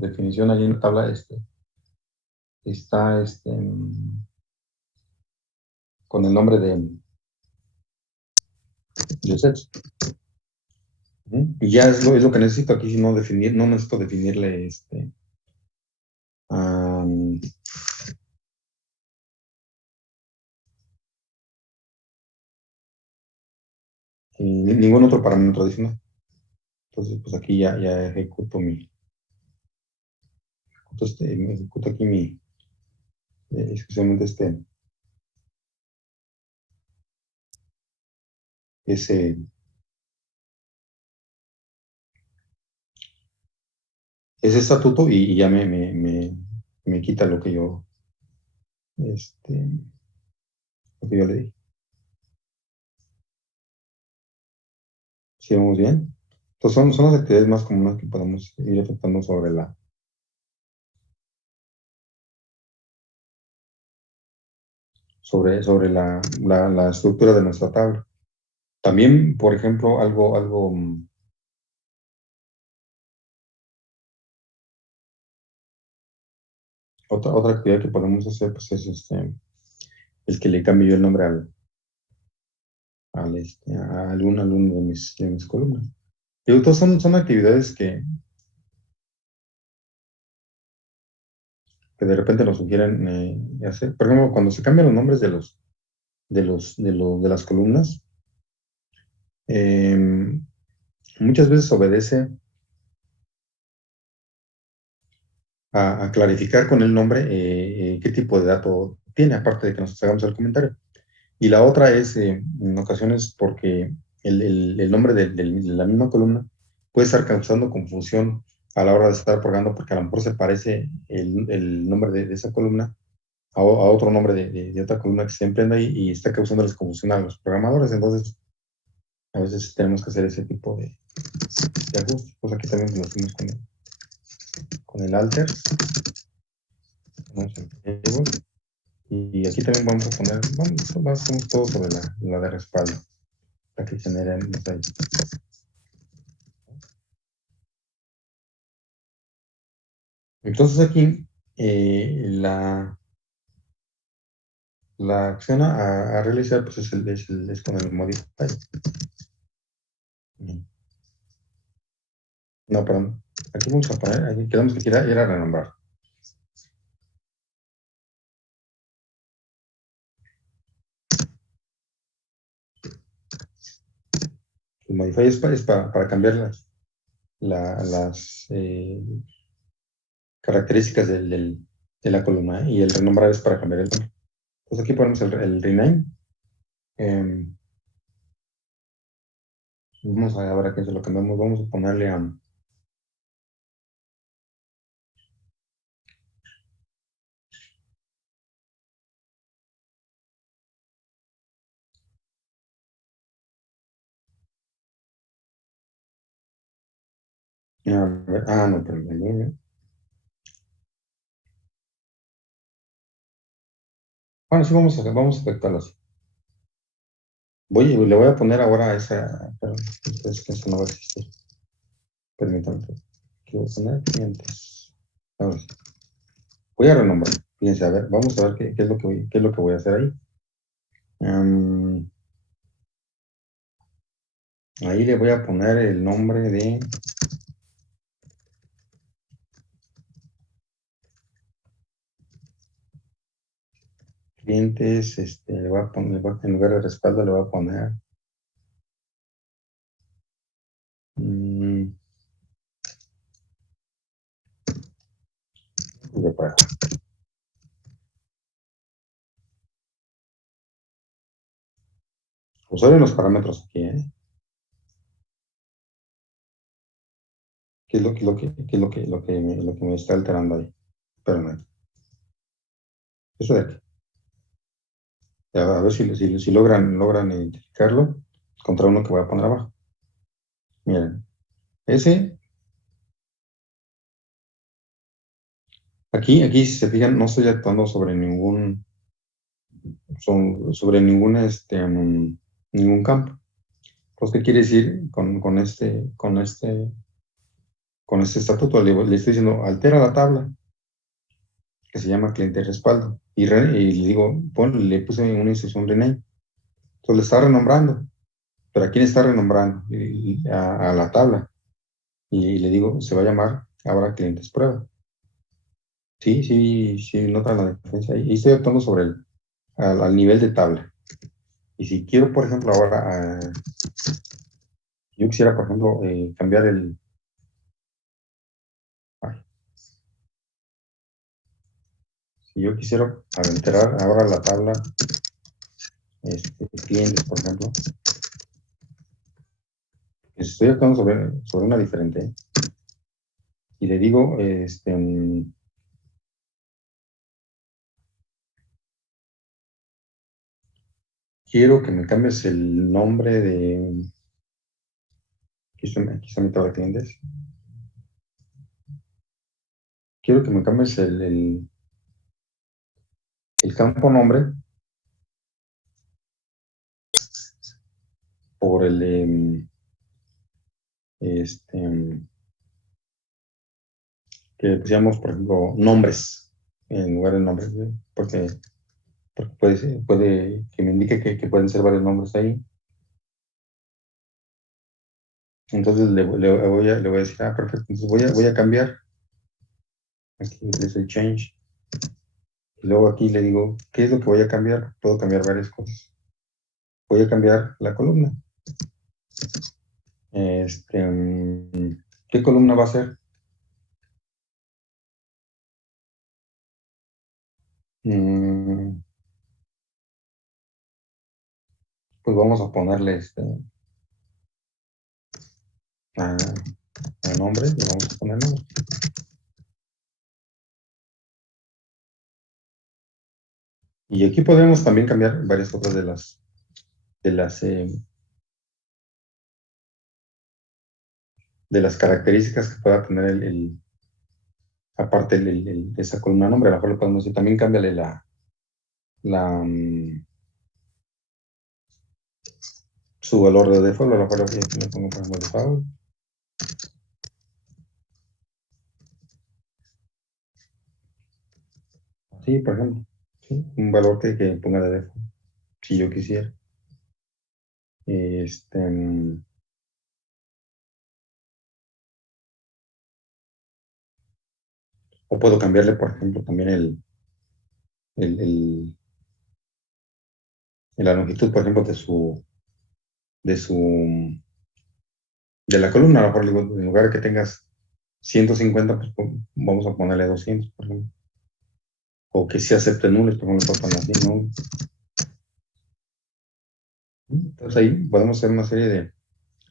definición allí en la tabla, está, con el nombre de sets. ¿Sí? Y ya es lo que necesito aquí, no definir, no necesito definirle, am, ningún otro parámetro adicional. Entonces, pues aquí ya ejecuto aquí exclusivamente ese, ese estatuto y ya me quita este, lo que yo le di. ¿Sí vamos bien? Entonces son las actividades más comunes que podemos ir efectuando sobre la estructura de nuestra tabla. También, por ejemplo, otra actividad que podemos hacer pues, es el que le cambie yo el nombre a algún de mis columnas. Y entonces son actividades que de repente nos sugieren hacer. Por ejemplo, cuando se cambian los nombres de las columnas, eh, muchas veces obedece a clarificar con el nombre qué tipo de dato tiene, aparte de que nos hagamos el comentario. Y la otra es, en ocasiones, porque el nombre de la misma columna puede estar causando confusión a la hora de estar programando, porque a lo mejor se parece el nombre de esa columna a otro nombre de otra columna que se emprende ahí y está causándoles confusión a los programadores. Entonces, a veces tenemos que hacer ese tipo de ajustes. Pues aquí también lo hacemos con el alter. Vamos a table, y aquí también vamos a poner, hacemos todo sobre la de respaldo, para que genere los ahí. Entonces aquí la acción a realizar pues es con el modify. No, perdón. Aquí vamos a poner, aquí quedamos que era renombrar. El modify es para cambiar las características de la columna, ¿eh? Y el renombrar es para cambiar el nombre. Entonces aquí ponemos el rename. em, Vamos a ver qué es lo que vamos a ponerle a A ver, no, pero bueno, sí, vamos a efectuarlo así. Le voy a poner ahora esa, pero es que eso no va a existir. Permítanme. Quiero poner clientes. Ahora sí. Voy a renombrar. Fíjense, a ver, vamos a ver qué es lo qué es lo que voy a hacer ahí. Am, Ahí le voy a poner el nombre de clientes. Le voy a poner, en lugar de respaldo, le voy a poner mm, de pago. Observen los parámetros aquí, ¿eh? ¿Qué es lo que me está alterando ahí? Espérame. Eso de aquí. A ver si logran identificarlo contra uno que voy a poner abajo. Miren, ese, aquí si se fijan, no estoy actuando sobre ningún campo. Pues, ¿qué quiere decir con este estatuto? Le estoy diciendo, altera la tabla, que se llama cliente de respaldo. Y le digo, le puse una instrucción rename. Entonces le está renombrando. ¿Pero a quién está renombrando? A la tabla. Y le digo, se va a llamar ahora clientes prueba. Sí, sí, sí, nota la diferencia. Y estoy actuando sobre al nivel de tabla. Y si quiero, por ejemplo, ahora, yo quisiera, por ejemplo, cambiar ay, si yo quisiera entrar ahora a la tabla clientes, por ejemplo, estoy actuando sobre una diferente, ¿eh? Y le digo, quiero que me cambies el nombre de, aquí está mi tabla de clientes, quiero que me cambies el campo nombre por el de, que pusiéramos, por ejemplo, nombres en lugar de nombres, ¿sí? Porque puede que me indique que pueden ser varios nombres ahí. Entonces le voy a decir, perfecto, entonces voy a cambiar. Aquí le doy change. Y luego aquí le digo, ¿qué es lo que voy a cambiar? Puedo cambiar varias cosas. Voy a cambiar la columna. ¿Qué columna va a ser? Mm, pues vamos a ponerle a, a nombre, le vamos a poner nombre. Y aquí podemos también cambiar varias otras de las, eh, de las características que pueda tener aparte esa columna nombre. A lo mejor le podemos decir, también cámbiale la, mm, su valor de default. A lo mejor le pongo por ejemplo default. Sí, por ejemplo. Sí, un valor que ponga de default, si yo quisiera. Este, mm, o puedo cambiarle, por ejemplo, también el, el- la longitud, por ejemplo, de su, de la columna. A lo mejor digo, en lugar de que tengas 150, pues vamos a ponerle 200, por ejemplo. O que se acepten nulos, por ejemplo, lo así, ¿no? Entonces ahí podemos hacer una serie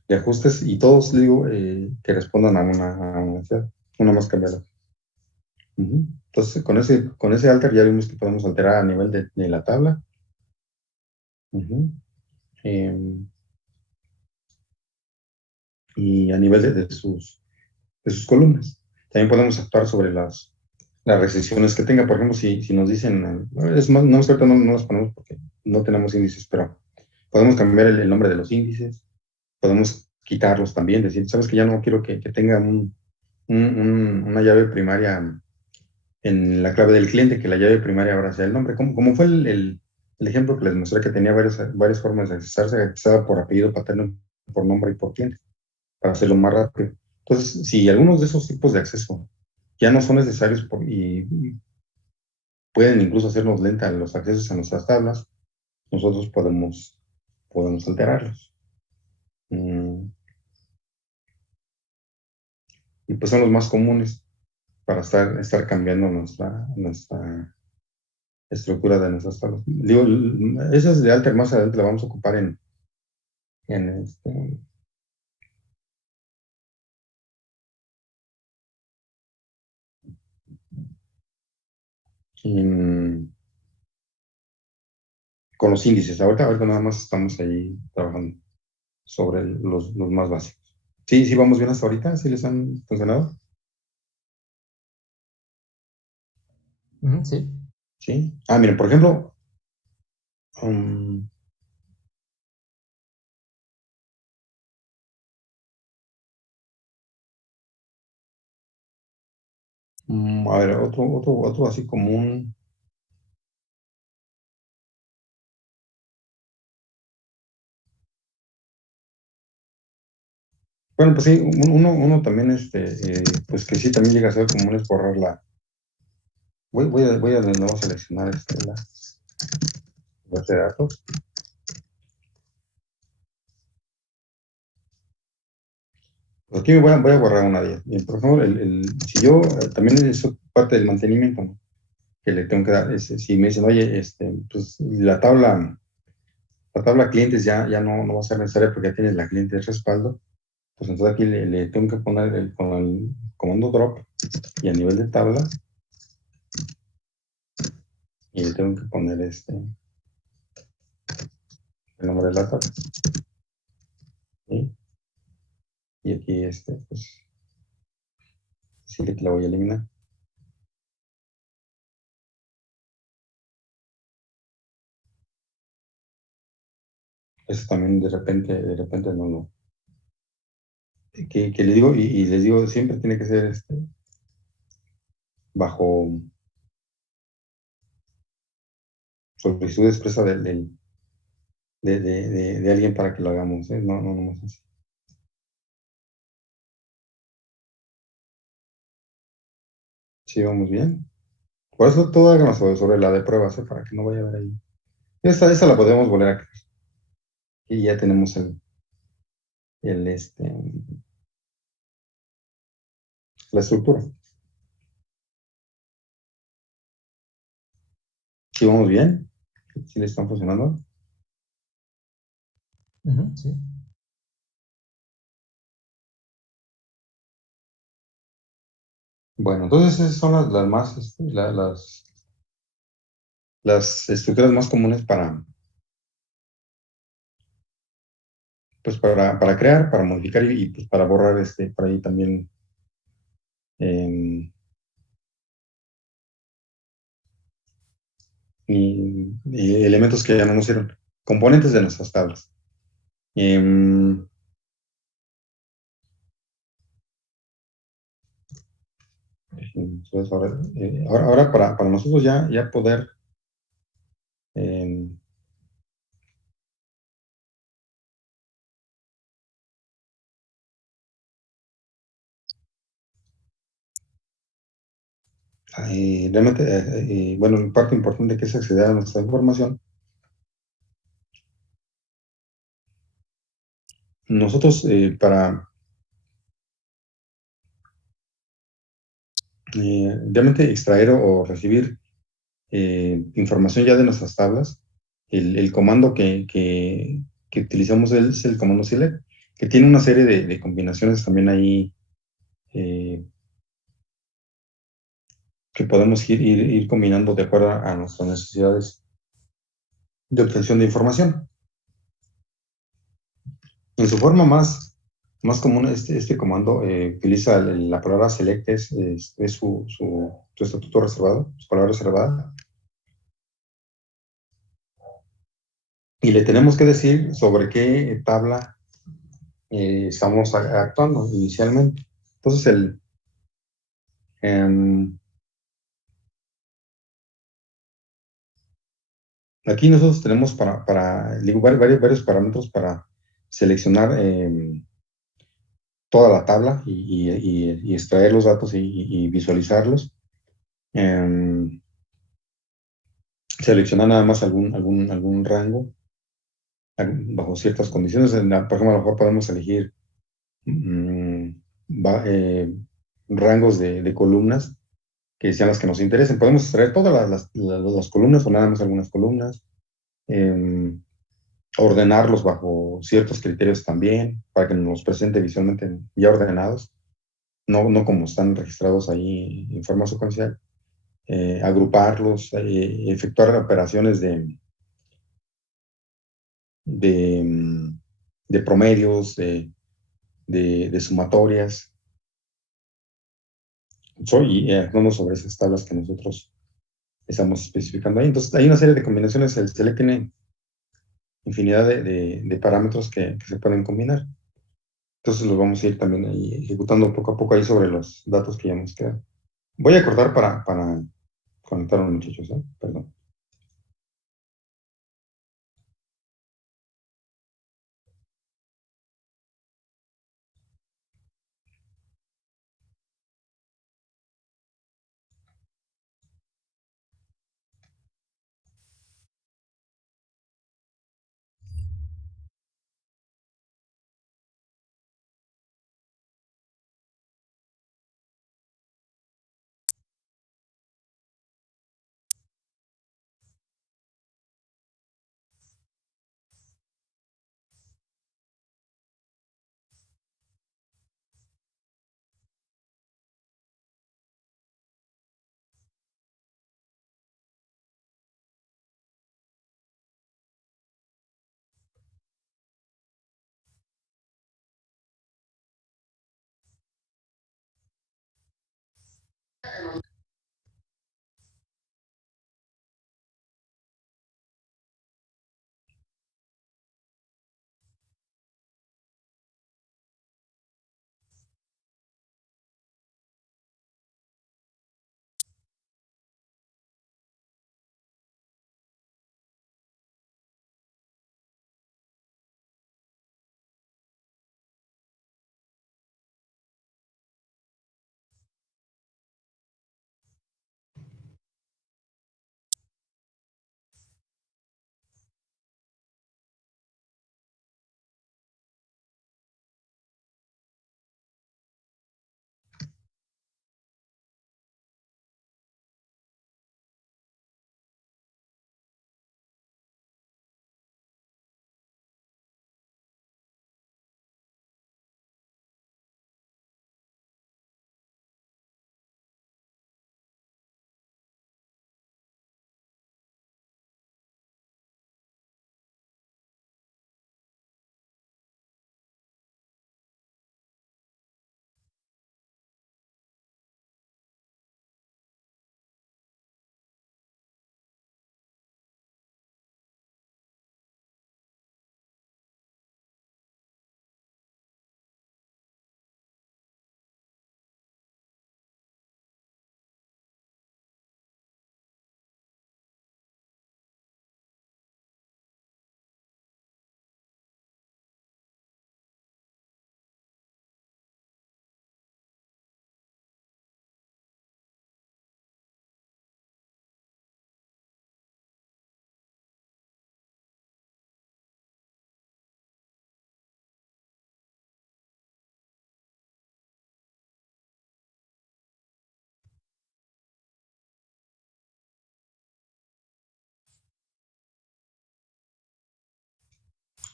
de ajustes y todos, digo, que respondan a una necesidad. Una más cambiada. Entonces, con ese alter ya vimos que podemos alterar a nivel de la tabla. Ujú. Em, y a nivel de sus de sus columnas. También podemos actuar sobre las restricciones que tenga. Por ejemplo, si nos dicen, es más, no, ahorita no las ponemos porque no tenemos índices, pero podemos cambiar el nombre de los índices, podemos quitarlos también, decir, sabes que ya no quiero que tenga una llave primaria en la clave del cliente, que la llave primaria ahora sea el nombre. Como fue el ejemplo que les mostré, que tenía varias formas de accesarse, accesaba por apellido paterno, por nombre y por cliente, para hacerlo más rápido. Entonces, si algunos de esos tipos de acceso ya no son necesarios y pueden incluso hacernos lenta los accesos a nuestras tablas, nosotros podemos alterarlos. Y pues son los más comunes para estar cambiando nuestra estructura de nuestras tablas. Digo, esas de alter más adelante la vamos a ocupar en, este, en- con los índices. Ahorita nada más estamos ahí trabajando sobre los más básicos. Sí, sí, vamos bien hasta ahorita, sí les han funcionado. Ujú, sí. Sí. Miren, por ejemplo, um, a ver, otro así común. Bueno, pues sí, uno también, pues que sí también llega a ser común es borrar la. Voy a de nuevo seleccionar la base de datos. Pues aquí voy a borrar una de ellas. Bien, por ejemplo, si yo también es parte del mantenimiento, ¿no?, que le tengo que dar. Si me dicen, oye, pues la tabla clientes ya no va a ser necesaria porque ya tienes la cliente de respaldo, pues entonces aquí le tengo que poner con el comando drop y a nivel de tabla, y le tengo que poner el nombre de la tabla. ¿Sí? Y aquí, pues, decirle que la voy a eliminar. Eso también de repente no lo. Que le digo, y les digo, siempre tiene que ser bajo solicitud expresa de alguien para que lo hagamos, ¿eh? No más así. Sí, vamos bien. Por eso todo háganos sobre la de pruebas, ¿eh? Para que no vaya a haber ahí. Esta la podemos volver a crear. Y ya tenemos el, este, la estructura. Sí, vamos bien. Sí le están funcionando. Ujú, sí. Bueno, entonces esas son las más, las estructuras más comunes pues para crear, para modificar y, pues para borrar por ahí también em, y elementos que ya no nos sirven, componentes de nuestras tablas. Em, entonces, ahora para nosotros ya poder em, realmente, bueno, parte importante que es acceder a nuestra información. Nosotros, para realmente extraer o recibir información ya de nuestras tablas, el comando que utilizamos es el comando select, que tiene una serie de combinaciones también ahí que podemos ir combinando de acuerdo a nuestras necesidades de obtención de información. En su forma Más común este comando utiliza la palabra select, es su estatuto reservado, su palabra reservada, y le tenemos que decir sobre qué tabla estamos actuando inicialmente. Entonces, em, aquí nosotros tenemos digo, varios parámetros para seleccionar toda la tabla y extraer los datos y visualizarlos. Em, Seleccionar nada más algún rango bajo ciertas condiciones. Por ejemplo, a lo mejor podemos elegir mm, va- eh, rangos de columnas que sean las que nos interesen. Podemos extraer todas las columnas o nada más algunas columnas. em, Ordenarlos bajo ciertos criterios también, para que nos presente visualmente ya ordenados, no como están registrados ahí en forma secuencial. Agruparlos, efectuar operaciones de, mm, de promedios, de sumatorias, y actuando sobre esas tablas que nosotros estamos especificando ahí. Entonces, hay una serie de combinaciones. El Select tiene infinidad de parámetros que se pueden combinar. Entonces, los vamos a ir también ahí ejecutando poco a poco ahí sobre los datos que ya nos quedan. Voy a cortar para conectar a los muchachos, ¿eh? Perdón.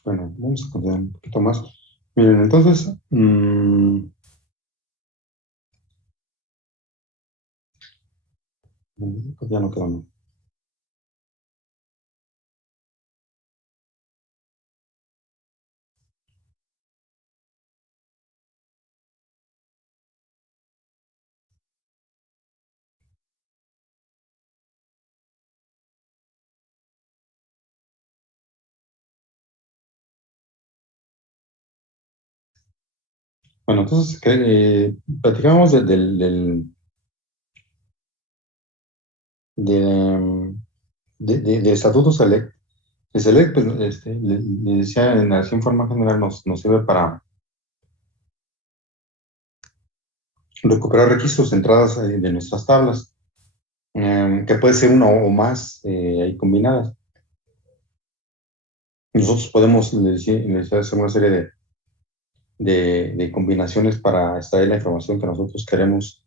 Bueno, vamos a continuar un poquito más. Miren, entonces, pues ya no queda más. Bueno, entonces, platicamos de, de Estatuto Select. El Select, pues, le decía, así en forma general, nos sirve para recuperar registros de entradas de nuestras tablas, que puede ser una o más ahí combinadas. Nosotros podemos, le decía, hacer una serie de combinaciones para extraer la información que nosotros queremos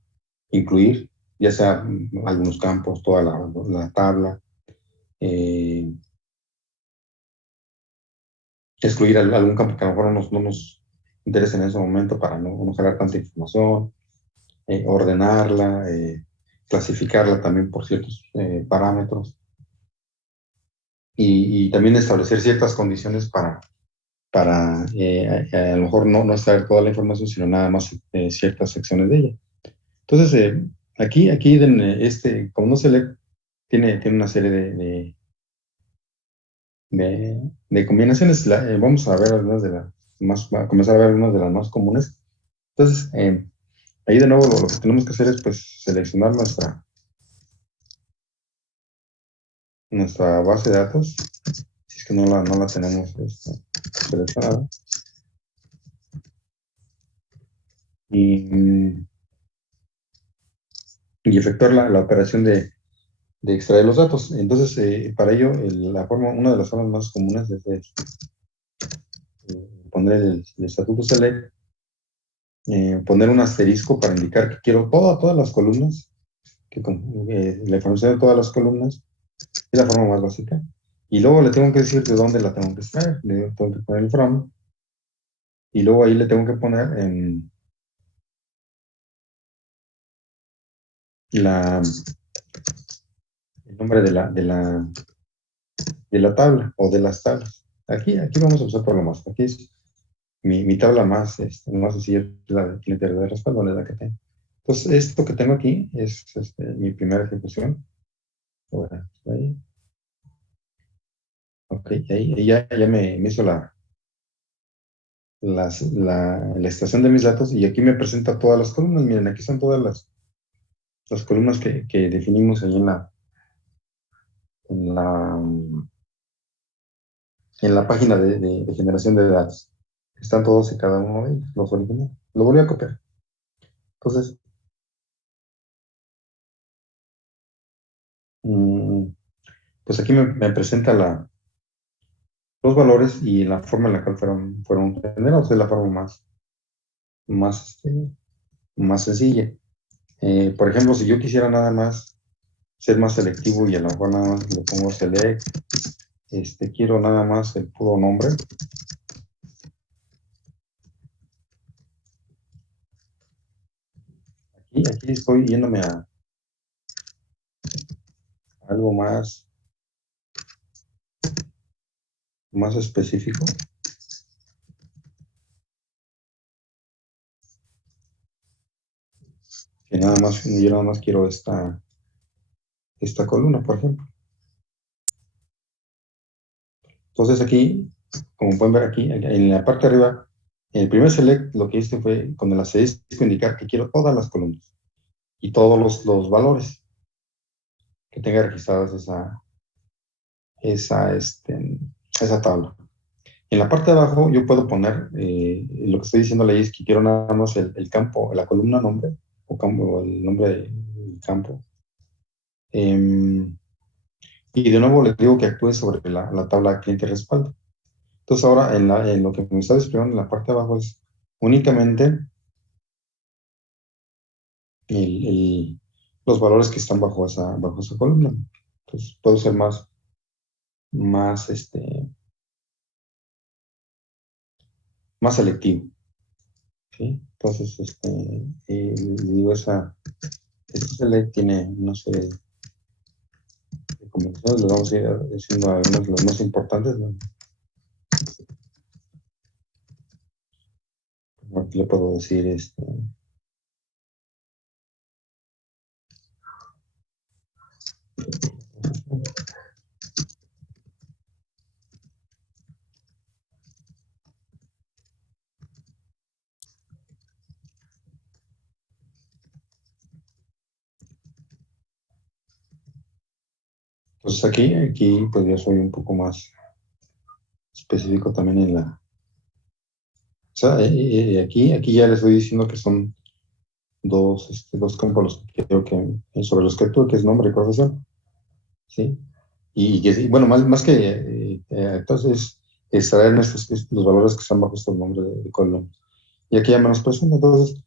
incluir, ya sea algunos campos, toda la tabla, eh, excluir algún campo que a lo mejor no nos interese en ese momento para no generar tanta información, ordenarla, clasificarla también por ciertos parámetros y también establecer ciertas condiciones para a lo mejor no extraer toda la información, sino nada más ciertas secciones de ella. Entonces, aquí como no se lee, tiene una serie de combinaciones. Vamos a ver algunas de las más, a comenzar a ver algunas de las más comunes. Entonces, ahí de nuevo lo que tenemos que hacer es pues seleccionar nuestra base de datos, si es que no la tenemos seleccionada, y, y efectuar la operación de extraer los datos. Entonces, para ello, una de las formas más comunes es poner el estatuto select, poner un asterisco para indicar que quiero todas las columnas, la información de todas las columnas, es la forma más básica. Y luego le tengo que decir de dónde la tengo que extraer. Le tengo que poner el from, y luego ahí le tengo que poner la, el nombre de la tabla o de las tablas. Aquí vamos a usar por lo más. Aquí es mi tabla más sencilla, es la de respaldo, es la que tengo. Entonces, esto que tengo aquí es mi primera ejecución. Ahora, ahí. Ok, ahí ya me hizo la estación de mis datos y aquí me presenta todas las columnas. Miren, aquí están todas las columnas que definimos ahí en la, en la página de generación de datos. Están todos y cada uno de ellos, los originales. Lo volví a copiar. Entonces, mm, pues aquí me presenta los valores y la forma en la cual fueron generados. Es la forma más, más sencilla. Por ejemplo, si yo quisiera nada más ser más selectivo y a lo mejor nada más le pongo select, quiero nada más el puro nombre. Aquí estoy yéndome a algo más específico, yo nada más quiero esta columna, por ejemplo. Entonces aquí, como pueden ver aquí, en la parte de arriba, en el primer select, lo que hice fue con el asterisco indicar que quiero todas las columnas y todos los valores que tenga registradas esa, este, esa tabla. En la parte de abajo yo puedo poner, lo que estoy diciendo ahí es que quiero nada más el campo, la columna nombre, o el nombre del campo. Y de nuevo les digo que actúe sobre la tabla cliente respaldo. Entonces ahora en lo que me está desplegando en la parte de abajo es únicamente el- los valores que están bajo esa columna. Entonces puedo ser más, más selectivo. ¿Sí? Entonces, digo, esta select tiene una serie de combinaciones, les vamos a ir diciendo algunas de las más importantes, ¿no? Aquí le puedo decir, Entonces aquí pues ya soy un poco más específico también en la... O sea, aquí ya les estoy diciendo que son dos campos los que creo que, sobre los que tuve, que es nombre y profesión, ¿sí? Y que sí, bueno, más que entonces extraer los valores que están bajo estos nombres de column. Y aquí ya menos presenta, entonces,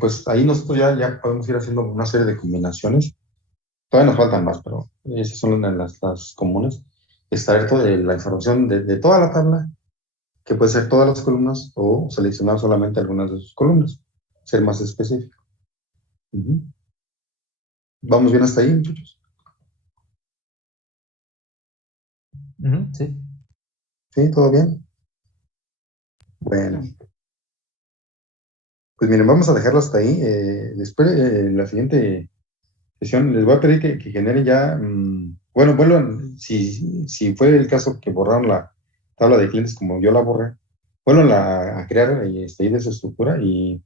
pues ahí nosotros ya podemos ir haciendo una serie de combinaciones. Todavía nos faltan más, pero esas son las comunes. Extraer toda la información de toda la tabla, que puede ser todas las columnas, o seleccionar solamente algunas de sus columnas, ser más específico. Ujú. ¿Vamos bien hasta ahí, muchachos? Ujú, sí. ¿Sí? ¿Todo bien? Bueno, pues miren, vamos a dejarlo hasta ahí. Después, la siguiente sesión, les voy a pedir que generen ya, bueno, vuelvan, si fue el caso que borraron la tabla de clientes como yo la borré, vuelvan a crear ahí de esa estructura y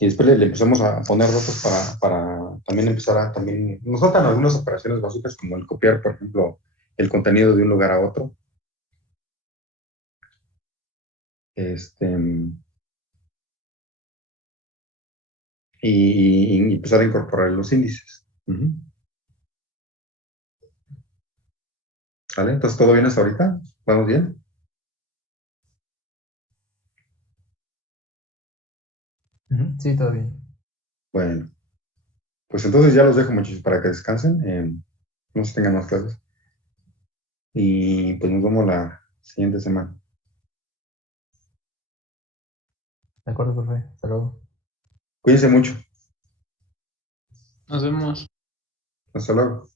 después le empezamos a poner datos para también empezar a, también, nos faltan algunas operaciones básicas como el copiar, por ejemplo, el contenido de un lugar a otro, este, y empezar a incorporar los índices. Ujú. ¿Vale? Entonces, ¿todo bien hasta ahorita? ¿Vamos bien? Ujú, sí, todo bien. Bueno, pues entonces ya los dejo muchachos para que descansen, no se tengan más clases y pues nos vemos la siguiente semana. De acuerdo, profe. Hasta luego. Cuídense mucho. Nos vemos. Hasta luego.